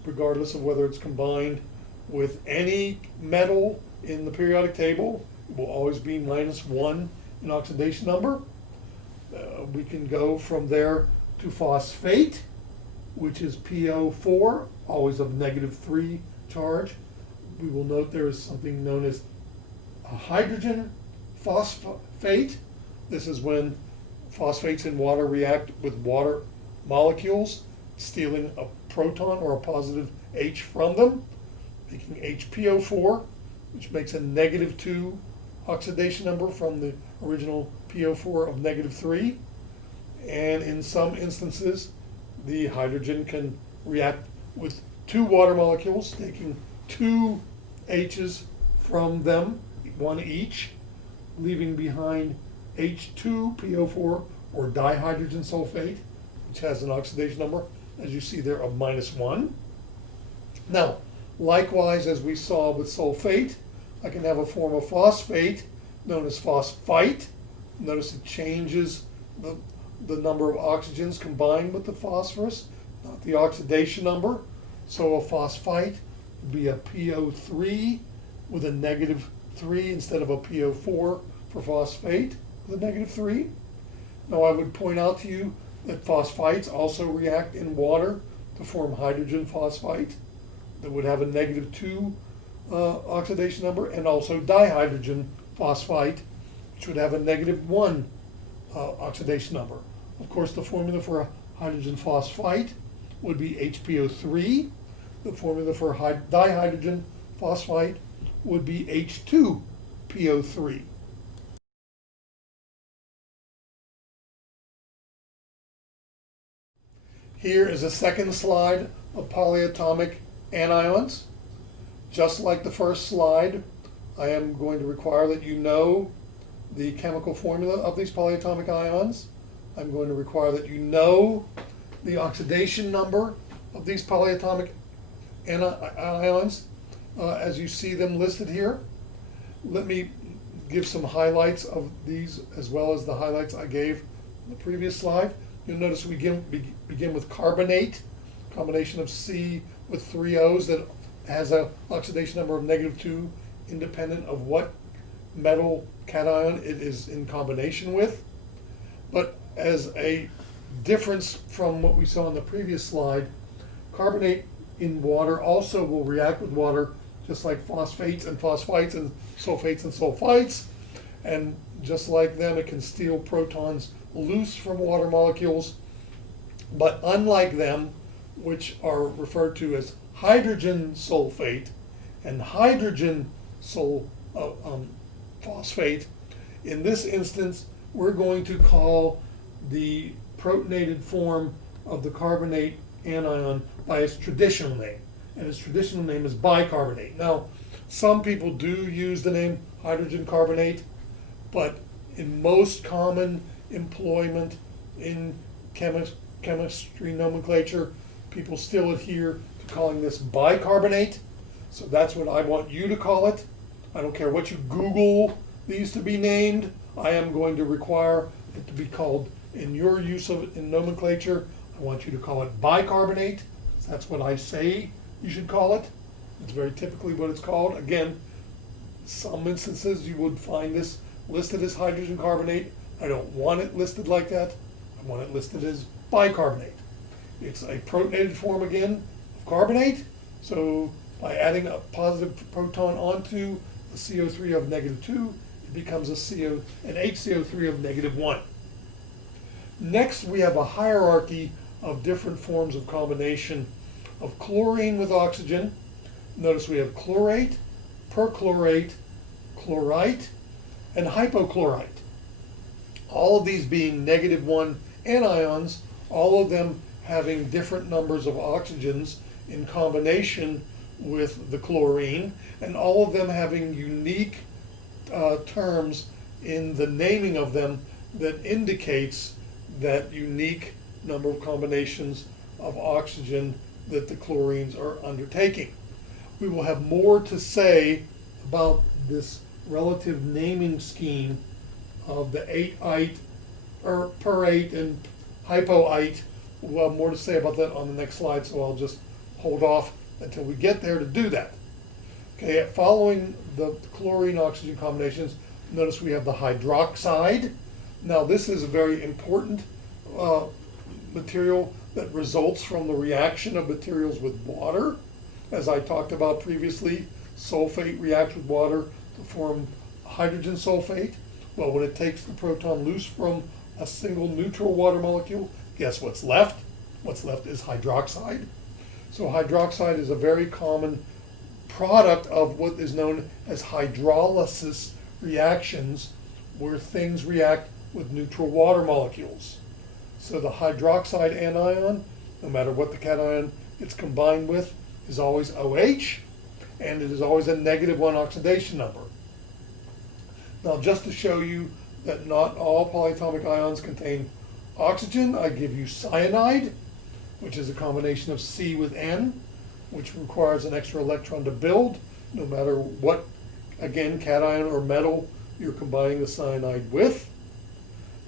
regardless of whether it's combined with any metal in the periodic table. It will always be -1 in oxidation number. We can go from there to phosphate, which is PO4, always of -3 charge. We will note there is something known as a hydrogen phosphate. This is when phosphates in water react with water molecules, stealing a proton or a positive H from them, making HPO4, which makes a -2 oxidation number from the original PO4 of -3. And in some instances, the hydrogen can react with 2 water molecules, taking 2 H's from them, 1 each, leaving behind H2PO4 or dihydrogen sulfate, which has an oxidation number, as you see there, of -1. Now, likewise, as we saw with sulfate, I can have a form of phosphate known as phosphite. Notice it changes the number of oxygens combined with the phosphorus, not the oxidation number. So a phosphite would be a PO3 with a -3 instead of a PO4 for phosphate with a -3. Now I would point out to you that phosphites also react in water to form hydrogen phosphite that would have a -2 oxidation number, and also dihydrogen phosphite, which would have a -1 oxidation number. Of course, the formula for hydrogen phosphite would be HPO3. The formula for dihydrogen phosphite would be H2PO3. Here is a second slide of polyatomic anions. Just like the first slide, I am going to require that you know the chemical formula of these polyatomic ions. I'm going to require that you know the oxidation number of these polyatomic ions as you see them listed here. Let me give some highlights of these as well as the highlights I gave in the previous slide. You'll notice we begin with carbonate, combination of C with 3 O's that has an oxidation number of -2, independent of what metal cation it is in combination with. But as a difference from what we saw in the previous slide, carbonate in water also will react with water just like phosphates and phosphites and sulfates and sulfites. And just like them, it can steal protons loose from water molecules. But unlike them, which are referred to as hydrogen sulfate and hydrogen phosphate, in this instance, we're going to call the protonated form of the carbonate anion by its traditional name. And its traditional name is bicarbonate. Now, some people do use the name hydrogen carbonate, but in most common employment in chemistry nomenclature, people still adhere to calling this bicarbonate. So that's what I want you to call it. I don't care what you Google these to be named. I am going to require it to be called, in your use of it in nomenclature, I want you to call it bicarbonate. That's what I say you should call it. It's very typically what it's called. Again, some instances you would find this listed as hydrogen carbonate. I don't want it listed like that. I want it listed as bicarbonate. It's a protonated form again of carbonate. So by adding a positive proton onto the CO3 of -2, it becomes an HCO3 of -1. Next, we have a hierarchy of different forms of combination of chlorine with oxygen. Notice we have chlorate, perchlorate, chlorite, and hypochlorite. All of these being -1 anions, all of them having different numbers of oxygens in combination with the chlorine, and all of them having unique terms in the naming of them that indicates that unique number of combinations of oxygen that the chlorines are undertaking. We will have more to say about this relative naming scheme of the 8-ite, perate, and hypoite. We'll have more to say about that on the next slide, so I'll just hold off until we get there to do that. Okay, following the chlorine-oxygen combinations, notice we have the hydroxide. Now this is a very important material that results from the reaction of materials with water. As I talked about previously, sulfate reacts with water to form hydrogen sulfate. Well, when it takes the proton loose from a single neutral water molecule, guess what's left? What's left is hydroxide. So hydroxide is a very common product of what is known as hydrolysis reactions, where things react with neutral water molecules. So the hydroxide anion, no matter what the cation it's combined with, is always OH, and it is always a -1 oxidation number. Now, just to show you that not all polyatomic ions contain oxygen, I give you cyanide, which is a combination of C with N, which requires an extra electron to build, no matter what, again, cation or metal you're combining the cyanide with.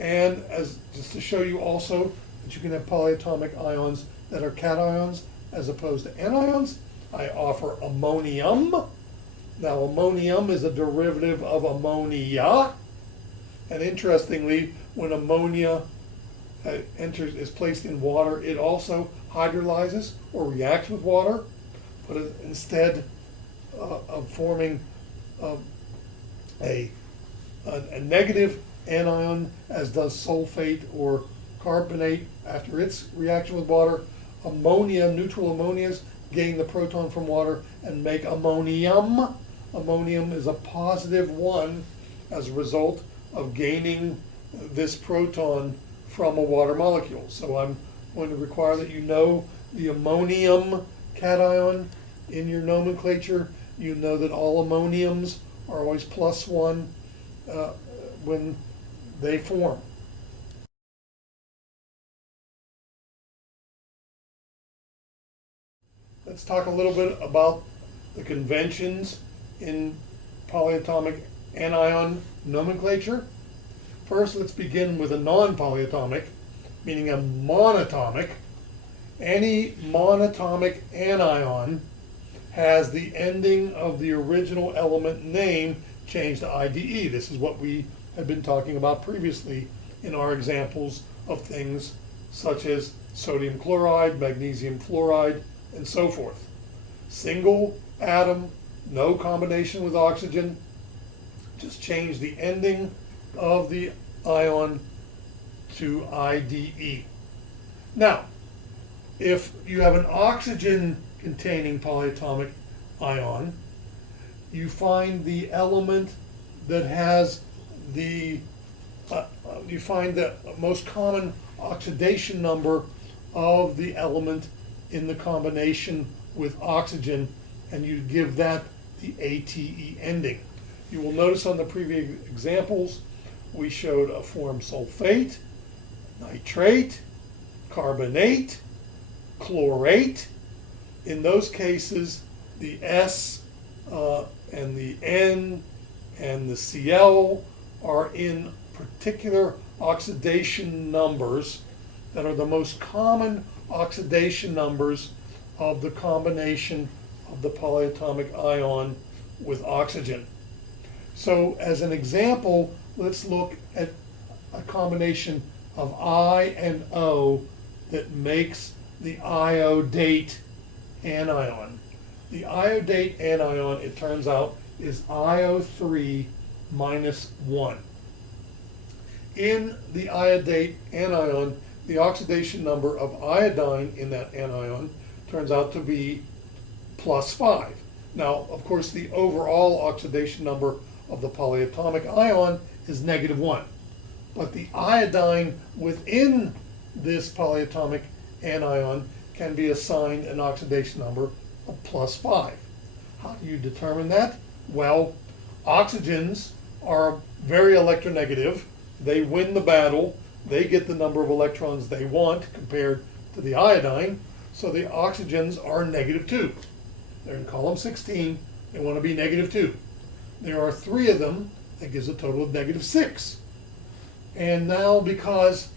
And as just to show you also that you can have polyatomic ions that are cations as opposed to anions, I offer ammonium. Now, ammonium is a derivative of ammonia. And interestingly, when ammonia is placed in water, it also hydrolyzes or reacts with water, but instead of forming a negative anion, as does sulfate or carbonate after its reaction with water, neutral ammonias gain the proton from water and make ammonium. Ammonium is a +1 as a result of gaining this proton from a water molecule. So I'm going to require that you know the ammonium cation in your nomenclature. You know that all ammoniums are always +1 when they form. Let's talk a little bit about the conventions in polyatomic anion nomenclature. First, let's begin with a non-polyatomic, meaning a monatomic. Any monatomic anion has the ending of the original element name changed to IDE. This is what we had been talking about previously in our examples of things such as sodium chloride, magnesium fluoride, and so forth. Single atom, no combination with oxygen, just change the ending of the ion to IDE. Now, if you have an oxygen containing polyatomic ion, you find the element that has you find the most common oxidation number of the element in the combination with oxygen, and you give that the ATE ending. You will notice on the previous examples, we showed a form sulfate, nitrate, carbonate, chlorate. In those cases, the S and the N and the Cl are in particular oxidation numbers that are the most common oxidation numbers of the combination of the polyatomic ion with oxygen. So as an example, let's look at a combination of I and O that makes the iodate anion. The iodate anion, it turns out, is IO3 minus 1. In the iodate anion, the oxidation number of iodine in that anion turns out to be +5. Now, of course, the overall oxidation number of the polyatomic ion is -1. But the iodine within this polyatomic anion can be assigned an oxidation number of +5. How do you determine that? Well, oxygens are very electronegative. They win the battle. They get the number of electrons they want compared to the iodine. So the oxygens are -2. They're in column 16. They want to be -2. There are 3 of them. That gives a total of -6. And now because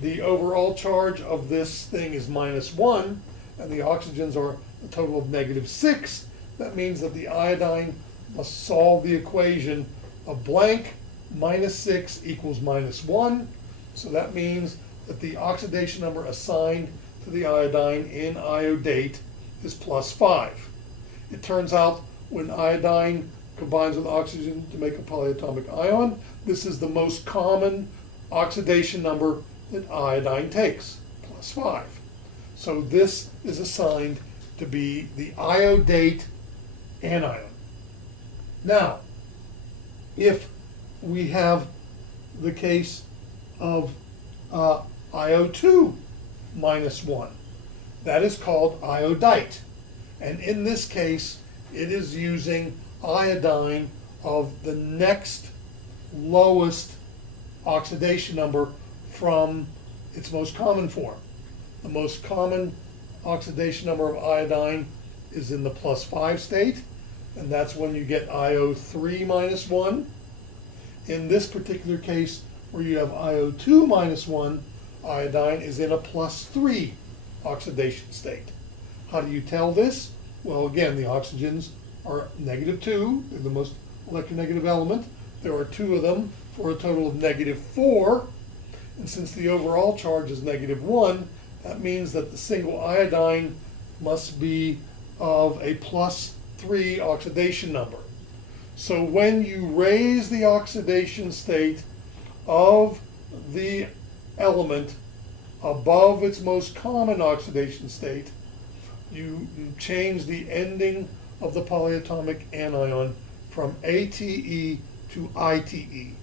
the overall charge of this thing is -1 and the oxygens are a total of -6, that means that the iodine must solve the equation of blank -6 equals -1. So that means that the oxidation number assigned to the iodine in iodate is +5. It turns out when iodine combines with oxygen to make a polyatomic ion, this is the most common oxidation number that iodine takes, +5. So this is assigned to be the iodate anion. Now, if we have the case of IO2 minus 1, that is called iodite. And in this case, it is using iodine of the next lowest oxidation number from its most common form. The most common oxidation number of iodine is in the +5 state, and that's when you get IO3 minus 1. In this particular case, where you have IO2 minus 1, iodine is in a +3 oxidation state. How do you tell this? Well, again, the oxygens are -2. They're the most electronegative element. There are 2 of them for a total of -4. And since the overall charge is -1, that means that the single iodine must be of a +3 oxidation number. So when you raise the oxidation state of the element above its most common oxidation state, you change the ending of the polyatomic anion from ATE to ITE.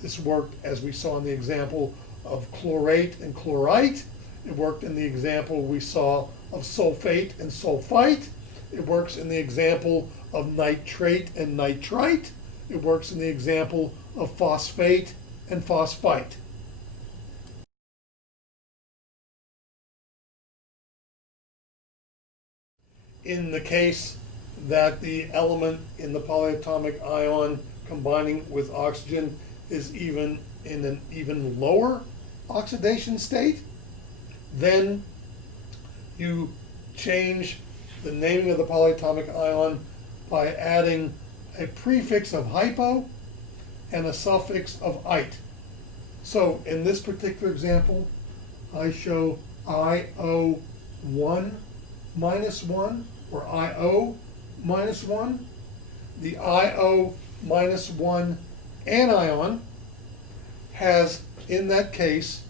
This worked, as we saw in the example of chlorate and chlorite. It worked in the example we saw of sulfate and sulfite. It works in the example of nitrate and nitrite. It works in the example of phosphate and phosphite. In the case that the element in the polyatomic ion combining with oxygen is even in an even lower oxidation state, then you change the naming of the polyatomic ion by adding a prefix of hypo and a suffix of ite. So in this particular example, I show IO1 minus 1 or IO minus 1. The IO minus 1 anion has, in that case,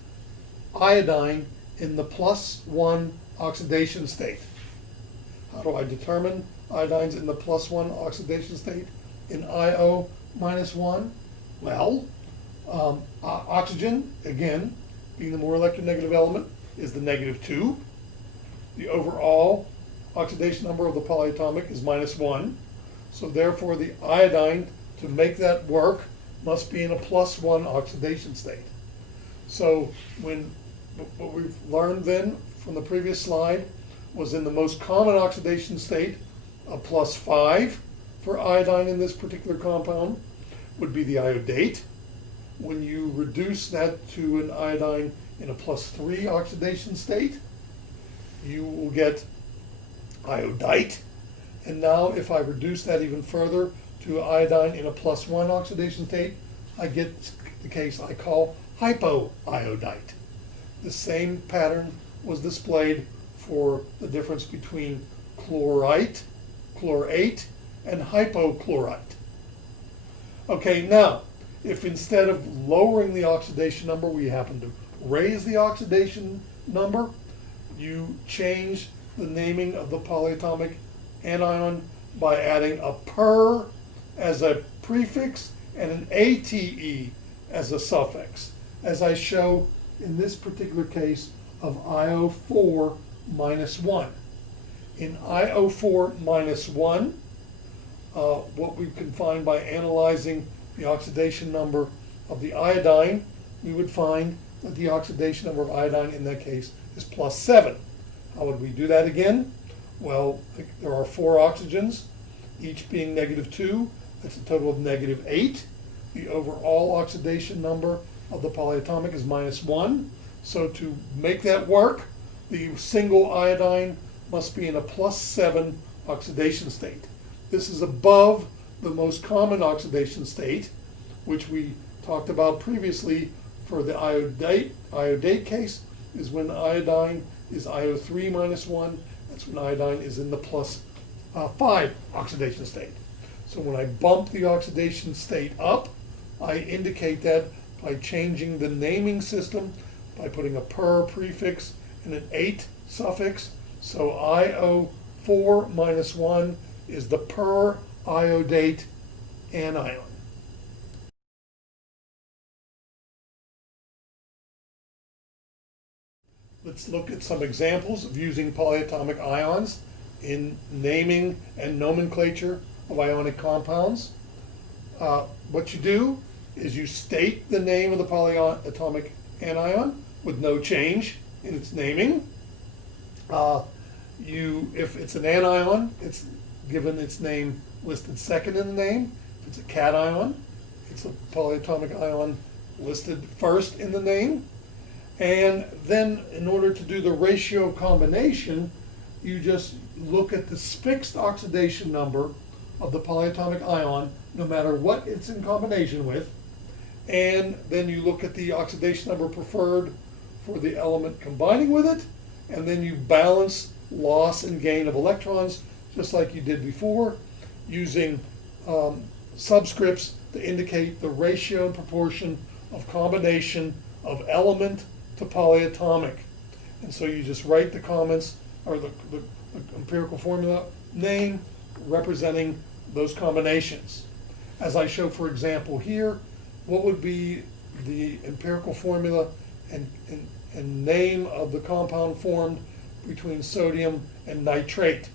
iodine in the +1 oxidation state. How do I determine iodine's in the +1 oxidation state in IO minus 1? Well, oxygen, again, being the more electronegative element, is the -2. The overall oxidation number of the polyatomic is -1. So therefore, the iodine, to make that work, must be in a +1 oxidation state. So what we've learned then from the previous slide was in the most common oxidation state, a +5 for iodine in this particular compound would be the iodate. When you reduce that to an iodine in a +3 oxidation state, you will get iodite. And now if I reduce that even further to iodine in a +1 oxidation state, I get the case I call hypoiodite. The same pattern was displayed for the difference between chlorite, and hypochlorite. Okay, now, if instead of lowering the oxidation number, we happen to raise the oxidation number, you change the naming of the polyatomic anion by adding a per as a prefix and an ate as a suffix, as I show in this particular case of IO4 minus 1. In IO4 minus 1, what we can find by analyzing the oxidation number of the iodine, we would find that the oxidation number of iodine in that case is +7. How would we do that again? Well, there are 4 oxygens, each being -2. That's a total of -8. The overall oxidation number of the polyatomic is -1. So to make that work, the single iodine must be in a +7 oxidation state. This is above the most common oxidation state, which we talked about previously for the iodate case, is when iodine is IO3 minus 1. That's when iodine is in the +5 oxidation state. So when I bump the oxidation state up, I indicate that by changing the naming system, by putting a per prefix and an ate suffix. So IO4 minus 1 is the per iodate anion. Let's look at some examples of using polyatomic ions in naming and nomenclature of ionic compounds. What you do is you state the name of the polyatomic anion with no change in its naming. If it's an anion, it's given its name listed second in the name. If it's a cation, it's a polyatomic ion listed first in the name. And then in order to do the ratio combination, you just look at the fixed oxidation number of the polyatomic ion, no matter what it's in combination with. And then you look at the oxidation number preferred for the element combining with it. And then you balance loss and gain of electrons, just like you did before, using subscripts to indicate the ratio and proportion of combination of element to polyatomic. And so you just write the comments or the empirical formula name representing those combinations. As I show, for example, here, what would be the empirical formula and and name of the compound formed between sodium and nitrate.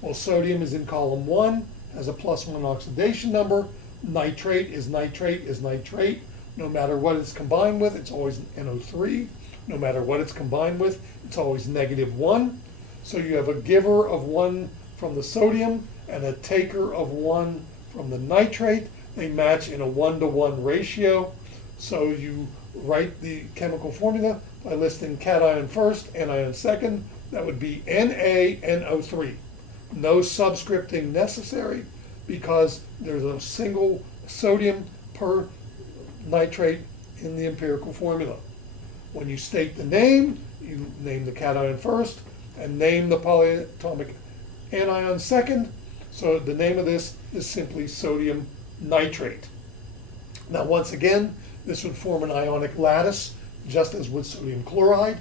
Well, sodium is in column 1, has a +1 oxidation number. Nitrate is nitrate is nitrate. No matter what it's combined with, it's always NO3. No matter what it's combined with, it's always -1. So you have a giver of 1 from the sodium and a taker of 1 from the nitrate. They match in a 1-to-1 ratio. So you write the chemical formula by listing cation first, anion second. That would be NaNO3. No subscripting necessary because there's a single sodium per nitrate in the empirical formula. When you state the name, you name the cation first and name the polyatomic anion second. So the name of this is simply sodium nitrate. Now once again, this would form an ionic lattice, just as would sodium chloride.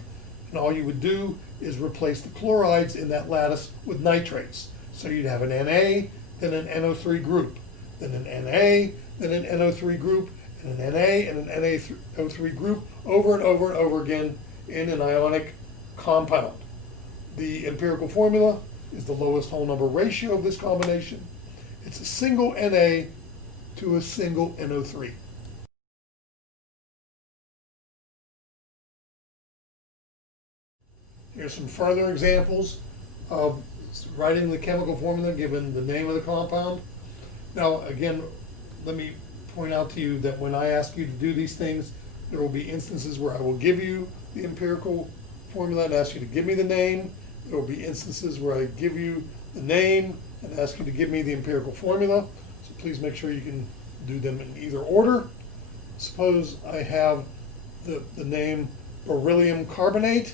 And all you would do is replace the chlorides in that lattice with nitrates. So you'd have an Na, then an NO3 group, then an Na, then an NO3 group, and an Na and an NaO3 group over and over and over again in an ionic compound. The empirical formula is the lowest whole number ratio of this combination. It's a single Na to a single NO3. Here's some further examples of writing the chemical formula given the name of the compound. Now again, let me point out to you that when I ask you to do these things, there will be instances where I will give you the empirical formula and ask you to give me the name. There will be instances where I give you the name and ask you to give me the empirical formula. So please make sure you can do them in either order. Suppose I have the name beryllium carbonate.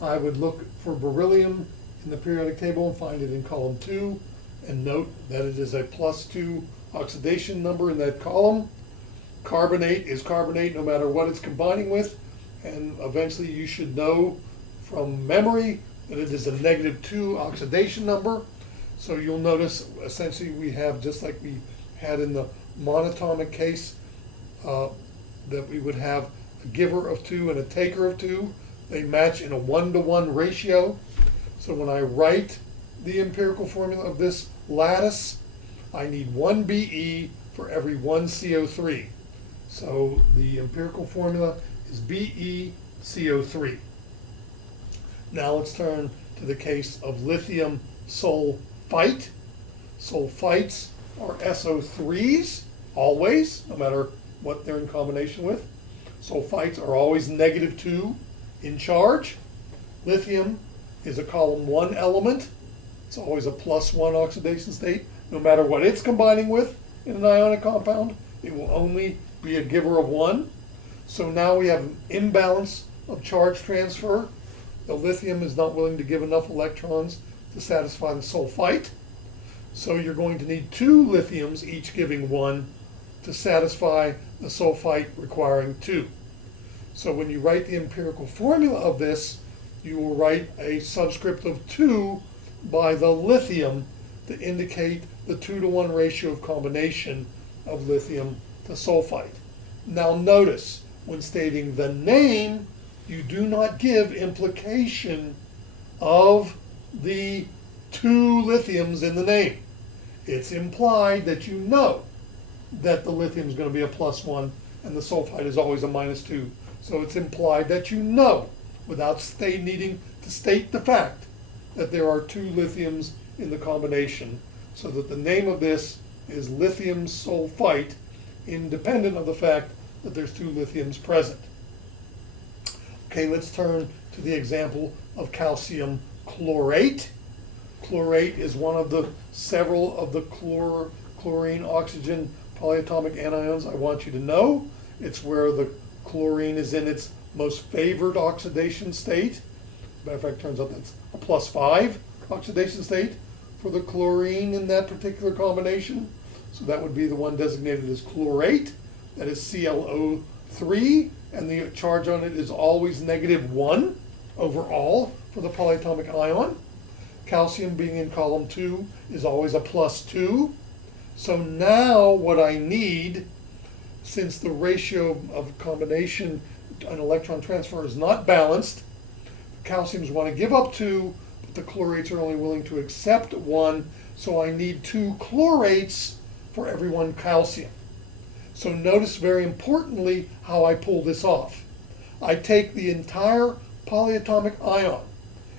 I would look for beryllium in the periodic table and find it in column 2 and note that it is a +2 oxidation number in that column. Carbonate is carbonate no matter what it's combining with, and eventually you should know from memory that it is a -2 oxidation number. So you'll notice essentially we have, just like we had in the monatomic case, that we would have a giver of 2 and a taker of 2. They match in a 1-to-1 ratio. So when I write the empirical formula of this lattice, I need 1 Be for every 1 CO3. So the empirical formula is BeCO3. Now let's turn to the case of lithium sulfite. Sulfites are SO3s, always, no matter what they're in combination with. Sulfites are always -2 in charge. Lithium is a column 1 element. It's always a +1 oxidation state. No matter what it's combining with in an ionic compound, it will only be a giver of 1. So now we have an imbalance of charge transfer. The lithium is not willing to give enough electrons to satisfy the sulfite. So you're going to need 2 lithiums, each giving 1, to satisfy the sulfite requiring 2. So when you write the empirical formula of this, you will write a subscript of 2 by the lithium to indicate the 2-to-1 ratio of combination of lithium to sulfite. Now notice, when stating the name, you do not give implication of the 2 lithiums in the name. It's implied that you know that the lithium is going to be a +1 and the sulfite is always a -2. So it's implied that you know, without needing to state the fact, that there are 2 lithiums in the combination, so that the name of this is lithium sulfite, independent of the fact that there's 2 lithiums present. Okay, let's turn to the example of calcium chlorate. Chlorate is one of the several of the chlorine oxygen polyatomic anions I want you to know. It's where the chlorine is in its most favored oxidation state. Matter of fact, it turns out that's a +5 oxidation state for the chlorine in that particular combination. So that would be the one designated as chlorate. That is ClO3, and the charge on it is always -1 overall for the polyatomic ion. Calcium, being in column 2, is always a +2. So now what I need, since the ratio of combination an electron transfer is not balanced. Calciums want to give up 2, but the chlorates are only willing to accept 1, so I need 2 chlorates for every 1 calcium. So notice very importantly how I pull this off. I take the entire polyatomic ion,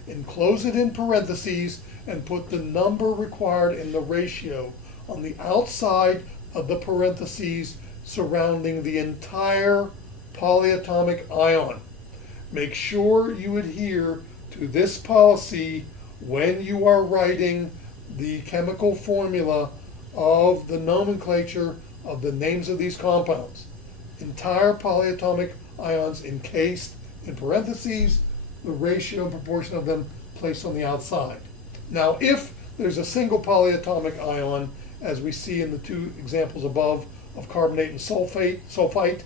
enclose it in parentheses, and put the number required in the ratio on the outside of the parentheses surrounding the entire polyatomic ion. Make sure you adhere to this policy when you are writing the chemical formula of the nomenclature of the names of these compounds. Entire polyatomic ions encased in parentheses, the ratio and proportion of them placed on the outside. Now, if there's a single polyatomic ion, as we see in the 2 examples above of carbonate and sulfite,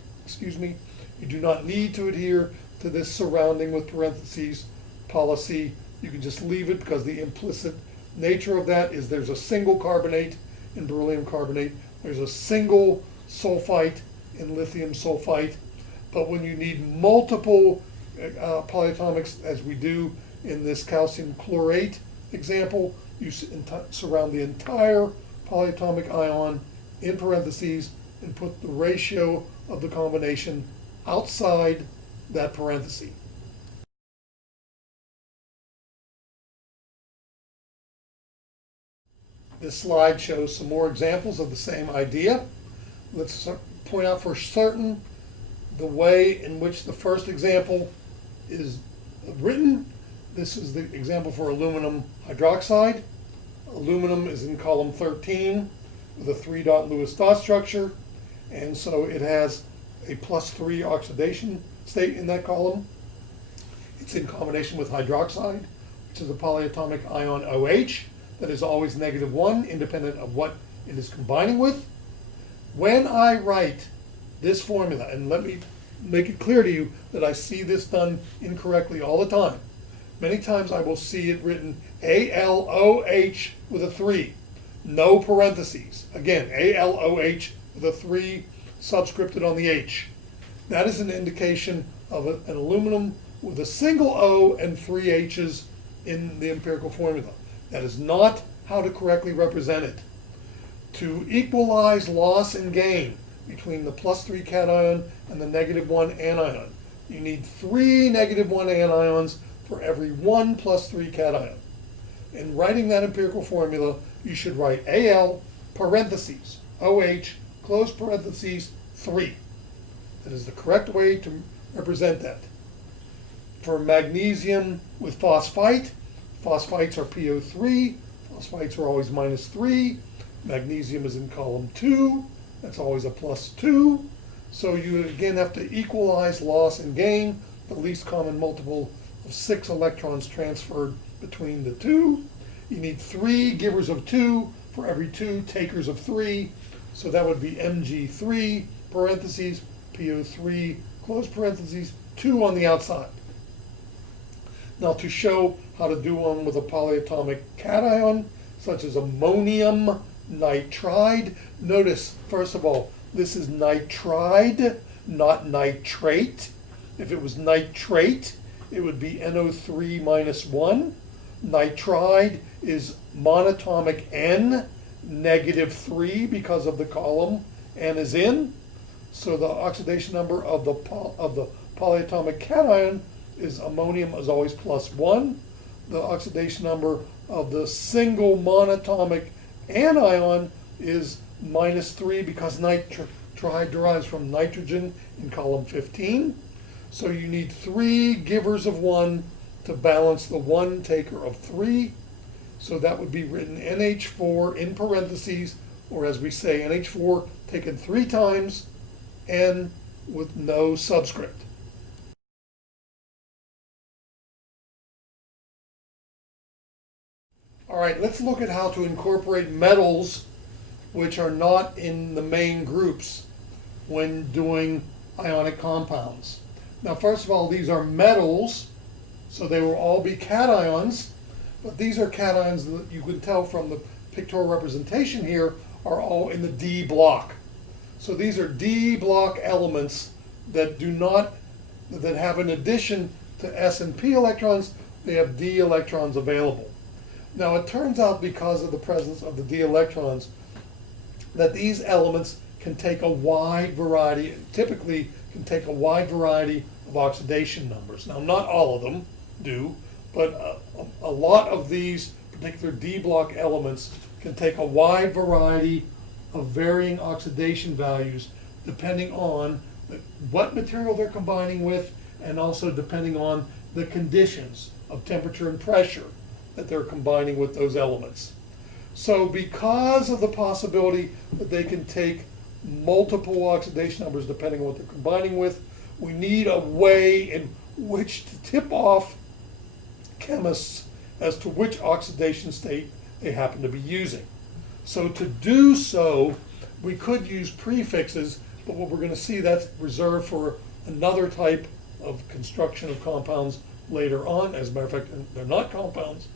you do not need to adhere to this surrounding with parentheses policy. You can just leave it because the implicit nature of that is there's a single carbonate in beryllium carbonate, there's a single sulfite in lithium sulfite, but when you need multiple polyatomics, as we do in this calcium chlorate example, you surround the entire polyatomic ion in parentheses and put the ratio of the combination outside that parenthesis. This slide shows some more examples of the same idea. Let's point out for certain the way in which the first example is written. This is the example for aluminum hydroxide. Aluminum is in column 13 with a 3-dot Lewis dot structure, and so it has a +3 oxidation state in that column. It's in combination with hydroxide, which is a polyatomic ion OH that is always -1, independent of what it is combining with. When I write this formula, and let me make it clear to you that I see this done incorrectly all the time. Many times I will see it written ALOH with a 3, no parentheses. Again, ALOH with a 3 subscripted on the H. That is an indication of an aluminum with a single O and 3 H's in the empirical formula. That is not how to correctly represent it. To equalize loss and gain between the +3 cation and the -1 anion, you need 3 -1 anions for every 1 +3 cation. In writing that empirical formula, you should write Al parentheses OH close parentheses 3. That is the correct way to represent that. For magnesium with phosphite, phosphites are PO3, phosphites are always -3, magnesium is in column 2, that's always a +2. So you again have to equalize loss and gain, the least common multiple of 6 electrons transferred between the 2. You need 3 givers of 2 for every 2 takers of 3. So that would be Mg3 parentheses PO3 close parentheses 2 on the outside. Now to show how to do one with a polyatomic cation, such as ammonium nitride, notice first of all, this is nitride, not nitrate. If it was nitrate, it would be NO3 -1. Nitride is monatomic N, -3 because of the column N is in. So the oxidation number of the polyatomic cation is ammonium is always +1. The oxidation number of the single monatomic anion is -3 because nitride derives from nitrogen in column 15. So you need 3 givers of 1 to balance the 1 taker of 3. So that would be written NH4 in parentheses, or as we say, NH4 taken 3 times, N with no subscript. All right, let's look at how to incorporate metals which are not in the main groups when doing ionic compounds. Now, first of all, these are metals, so they will all be cations, but these are cations that you can tell from the pictorial representation here are all in the D block. So these are D block elements that do not that have, in addition to S and P electrons, they have D electrons available. Now it turns out, because of the presence of the D electrons, that these elements can take a wide variety, typically can take a wide variety of oxidation numbers. Now not all of them do, but a lot of these particular D block elements can take a wide variety of varying oxidation values depending on what material they're combining with, and also depending on the conditions of temperature and pressure that they're combining with those elements. So because of the possibility that they can take multiple oxidation numbers depending on what they're combining with, we need a way in which to tip off chemists as to which oxidation state they happen to be using. So to do so, we could use prefixes, but what we're going to see, that's reserved for another type of construction of compounds later on. As a matter of fact, they're not compounds.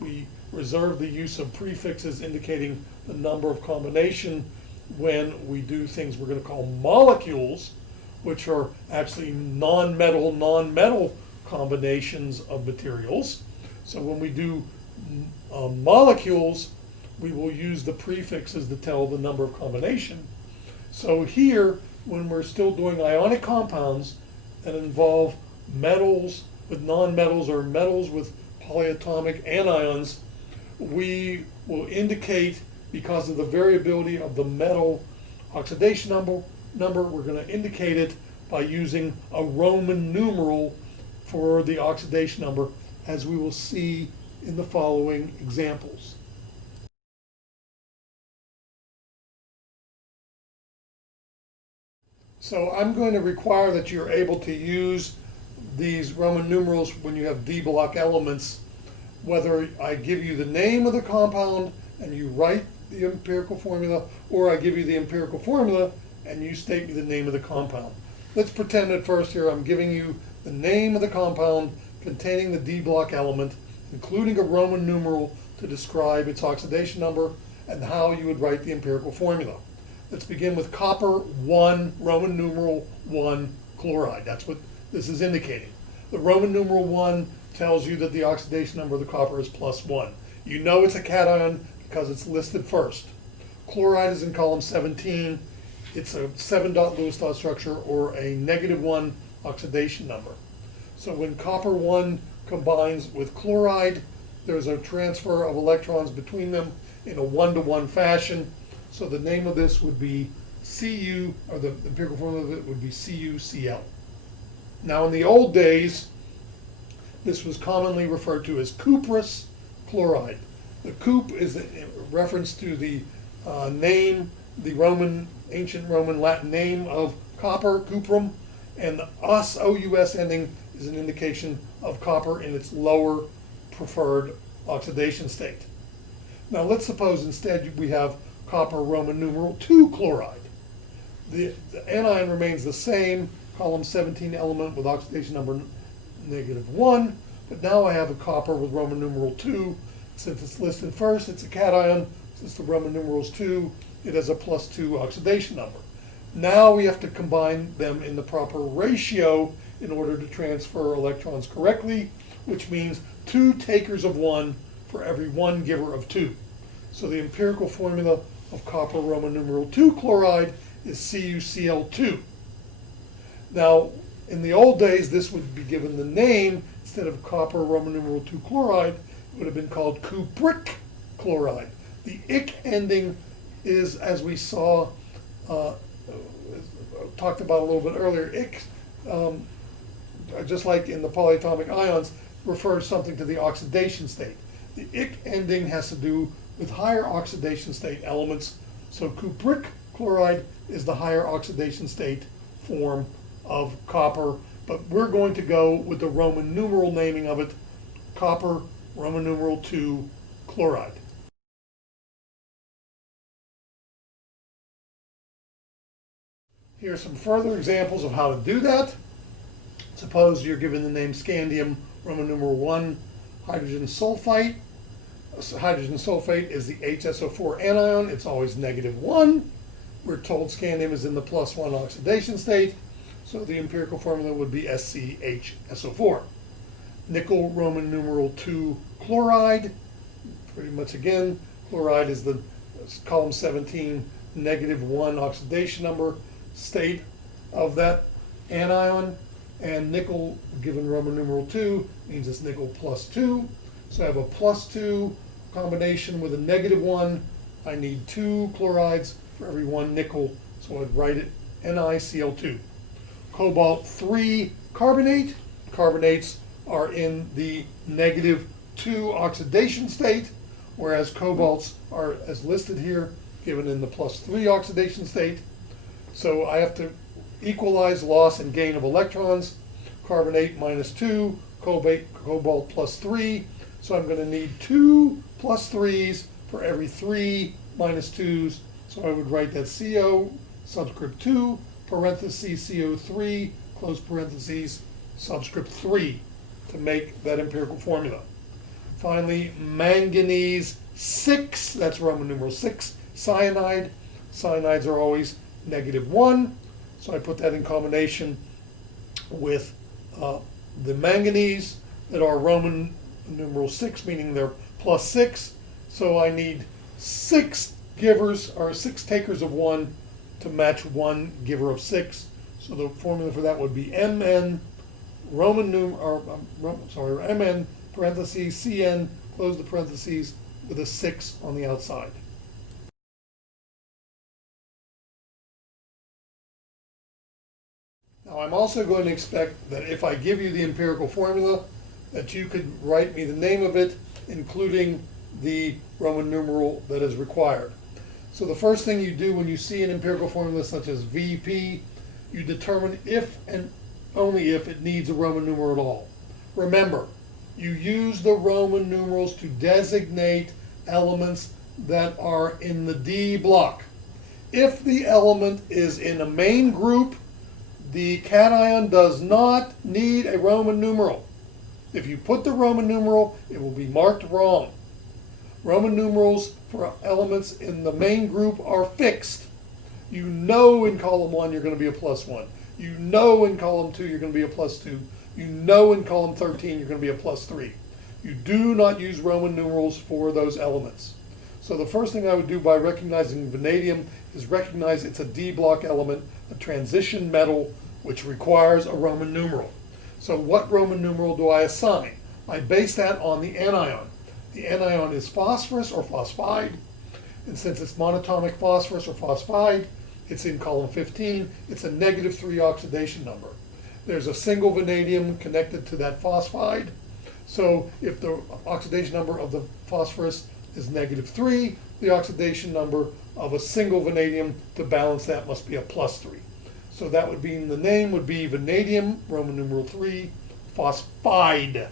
We reserve the use of prefixes indicating the number of combination when we do things we're going to call molecules, which are actually non-metal combinations of materials. So when we do molecules, we will use the prefixes to tell the number of combination. So here, when we're still doing ionic compounds that involve metals with nonmetals or metals with polyatomic anions, we will indicate, because of the variability of the metal oxidation number, we're going to indicate it by using a Roman numeral for the oxidation number, as we will see in the following examples. So I'm going to require that you're able to use these Roman numerals when you have D block elements, whether I give you the name of the compound and you write the empirical formula, or I give you the empirical formula and you state me the name of the compound. Let's pretend at first here I'm giving you the name of the compound containing the D block element, including a Roman numeral to describe its oxidation number and how you would write the empirical formula. Let's begin with copper 1, Roman numeral 1, chloride. That's what this is indicating. The Roman numeral 1 tells you that the oxidation number of the copper is +1. You know it's a cation because it's listed first. Chloride is in column 17. It's a 7-dot Lewis dot structure, or a -1 oxidation number. So when copper 1 combines with chloride, there's a transfer of electrons between them in a 1-to-1 fashion. So the name of this would be Cu, or the empirical formula of it would be CuCl. Now in the old days, this was commonly referred to as cuprous chloride. The cup is a reference to the name, the ancient Roman Latin name of copper, cuprum, and the OUS ending is an indication of copper in its lower preferred oxidation state. Now let's suppose instead we have copper Roman numeral 2 chloride. The anion remains the same, column 17 element with oxidation number -1, but now I have a copper with Roman numeral 2. Since it's listed first, it's a cation. Since the Roman numeral is 2, it has a +2 oxidation number. Now we have to combine them in the proper ratio in order to transfer electrons correctly, which means 2 takers of 1 for every 1 giver of 2. So the empirical formula of copper Roman numeral 2 chloride is CuCl2. Now, in the old days, this would be given the name, instead of copper Roman numeral 2 chloride, it would have been called cupric chloride. The ic ending is, as we saw, talked about a little bit earlier, ic, just like in the polyatomic ions, refers something to the oxidation state. The ic ending has to do with higher oxidation state elements. So cupric chloride is the higher oxidation state form of copper, but we're going to go with the Roman numeral naming of it, copper Roman numeral 2 chloride. Here are some further examples of how to do that. Suppose you're given the name scandium Roman numeral 1 hydrogen sulfite. So hydrogen sulfate is the HSO4 anion. It's always -1. We're told scandium is in the +1 oxidation state. So the empirical formula would be SCHSO4. Nickel Roman numeral 2 chloride. Pretty much again, chloride is the column 17 -1 oxidation number state of that anion. And nickel, given Roman numeral 2, means it's nickel plus 2. So I have a plus 2 combination with a -1. I need 2 chlorides for every 1 nickel, so I'd write it NiCl2. Cobalt 3 carbonate. Carbonates are in the -2 oxidation state, whereas cobalts are, as listed here, given in the +3 oxidation state. So I have to equalize loss and gain of electrons. Carbonate -2, cobalt +3. So I'm going to need 2 +3s for every 3 -2s. So I would write that CO subscript 2, parentheses CO3, close parentheses, subscript 3 to make that empirical formula. Finally, manganese 6, that's Roman numeral 6, cyanide. Cyanides are always -1, so I put that in combination with the manganese that are Roman numeral 6, meaning they're +6. So I need 6 givers, or 6 takers of 1 to match 1 giver of 6. So the formula for that would be Mn Mn parentheses Cn, close the parentheses, with a 6 on the outside. Now I'm also going to expect that if I give you the empirical formula, that you could write me the name of it, including the Roman numeral that is required. So the first thing you do when you see an empirical formula such as VP, you determine if and only if it needs a Roman numeral at all. Remember, you use the Roman numerals to designate elements that are in the D block. If the element is in a main group, the cation does not need a Roman numeral. If you put the Roman numeral, it will be marked wrong. Roman numerals for elements in the main group are fixed. You know in column 1 you're going to be a +1. You know in column 2 you're going to be a +2. You know in column 13 you're going to be a +3. You do not use Roman numerals for those elements. So the first thing I would do by recognizing vanadium is recognize it's a D block element, a transition metal, which requires a Roman numeral. So what Roman numeral do I assign? I base that on the anion. The anion is phosphorus or phosphide, and since it's monatomic phosphorus or phosphide, it's in column 15, it's a -3 oxidation number. There's a single vanadium connected to that phosphide, so if the oxidation number of the phosphorus is -3, the oxidation number of a single vanadium to balance that must be a +3. So that would be, the name would be vanadium, Roman numeral 3, phosphide.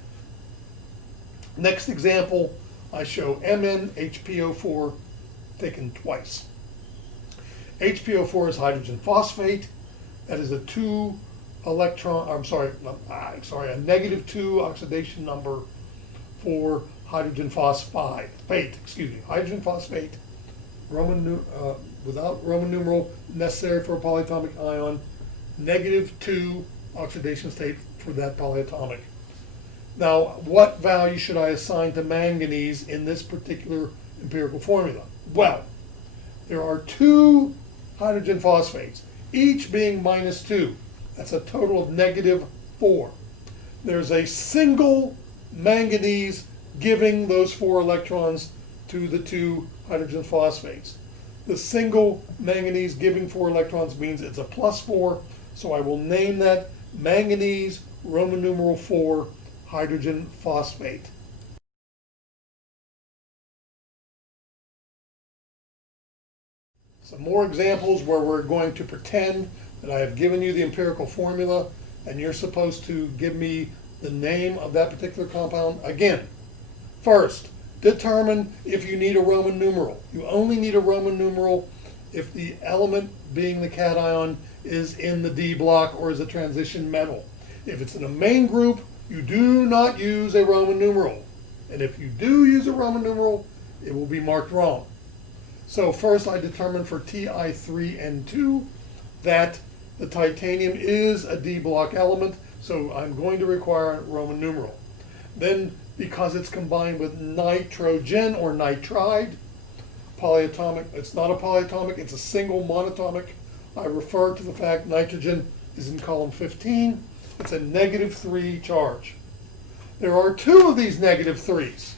Next example, I show MnHPO4 taken twice. HPO4 is hydrogen phosphate. That is a -2 oxidation number for hydrogen phosphate. Hydrogen phosphate, without Roman numeral, necessary for a polyatomic ion, -2 oxidation state for that polyatomic. Now, what value should I assign to manganese in this particular empirical formula? Well, there are 2 hydrogen phosphates, each being -2. That's a total of -4. There's a single manganese giving those 4 electrons to the 2 hydrogen phosphates. The single manganese giving 4 electrons means it's a +4, so I will name that manganese, Roman numeral 4, hydrogen phosphate. Some more examples where we're going to pretend that I have given you the empirical formula and you're supposed to give me the name of that particular compound. Again, first, determine if you need a Roman numeral. You only need a Roman numeral if the element being the cation is in the D block or is a transition metal. If it's in a main group, you do not use a Roman numeral. And if you do use a Roman numeral, it will be marked wrong. So first I determined for Ti3N2 that The titanium is a D block element, so I'm going to require a Roman numeral. Then, because it's combined with nitrogen or nitride, polyatomic, it's not a polyatomic, it's a single monatomic. I refer to the fact nitrogen is in column 15. It's a -3 charge. There are 2 of these -3s,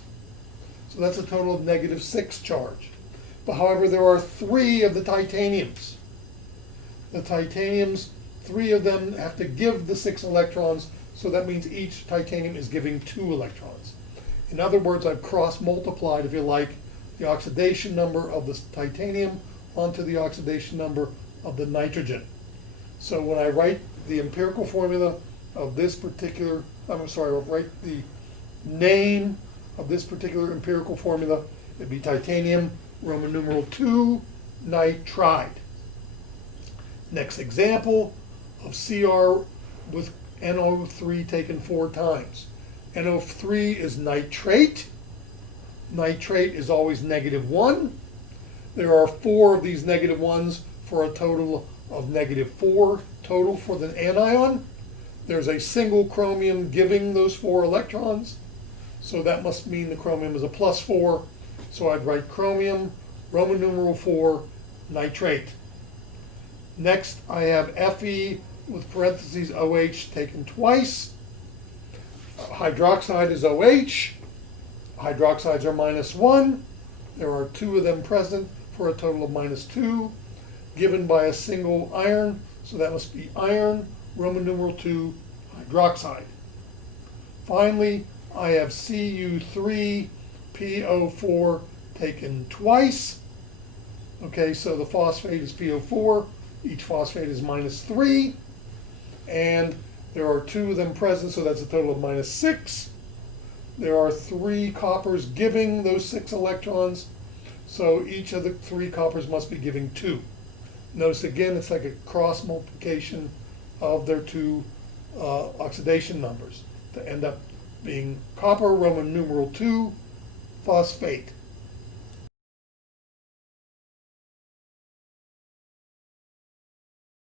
so that's a total of -6 charge. But however, there are 3 of the titaniums. The titaniums, 3 of them have to give the 6 electrons, so that means each titanium is giving 2 electrons. In other words, I've cross-multiplied, if you like, the oxidation number of the titanium onto the oxidation number of the nitrogen. So when I write the empirical formula of this particular, I'll write the name of this particular empirical formula, it'd be titanium, Roman numeral 2, nitride. Next example of Cr with NO3 taken 4 times. NO3 is nitrate. Nitrate is always -1. There are 4 of these -1s for a total of -4 total for the anion. There's a single chromium giving those 4 electrons, so that must mean the chromium is a +4. So I'd write chromium, Roman numeral 4, nitrate. Next, I have Fe with parentheses OH taken twice. Hydroxide is OH. Hydroxides are -1. There are 2 of them present for a total of -2, given by a single iron, so that must be iron, Roman numeral 2, hydroxide. Finally, I have Cu3PO4 taken twice. Okay, so the phosphate is PO4. Each phosphate is -3. And there are 2 of them present, so that's a total of -6. There are 3 coppers giving those 6 electrons, so each of the 3 coppers must be giving 2. Notice again, it's like a cross multiplication of their 2 oxidation numbers to end up being copper, Roman numeral 2, phosphate.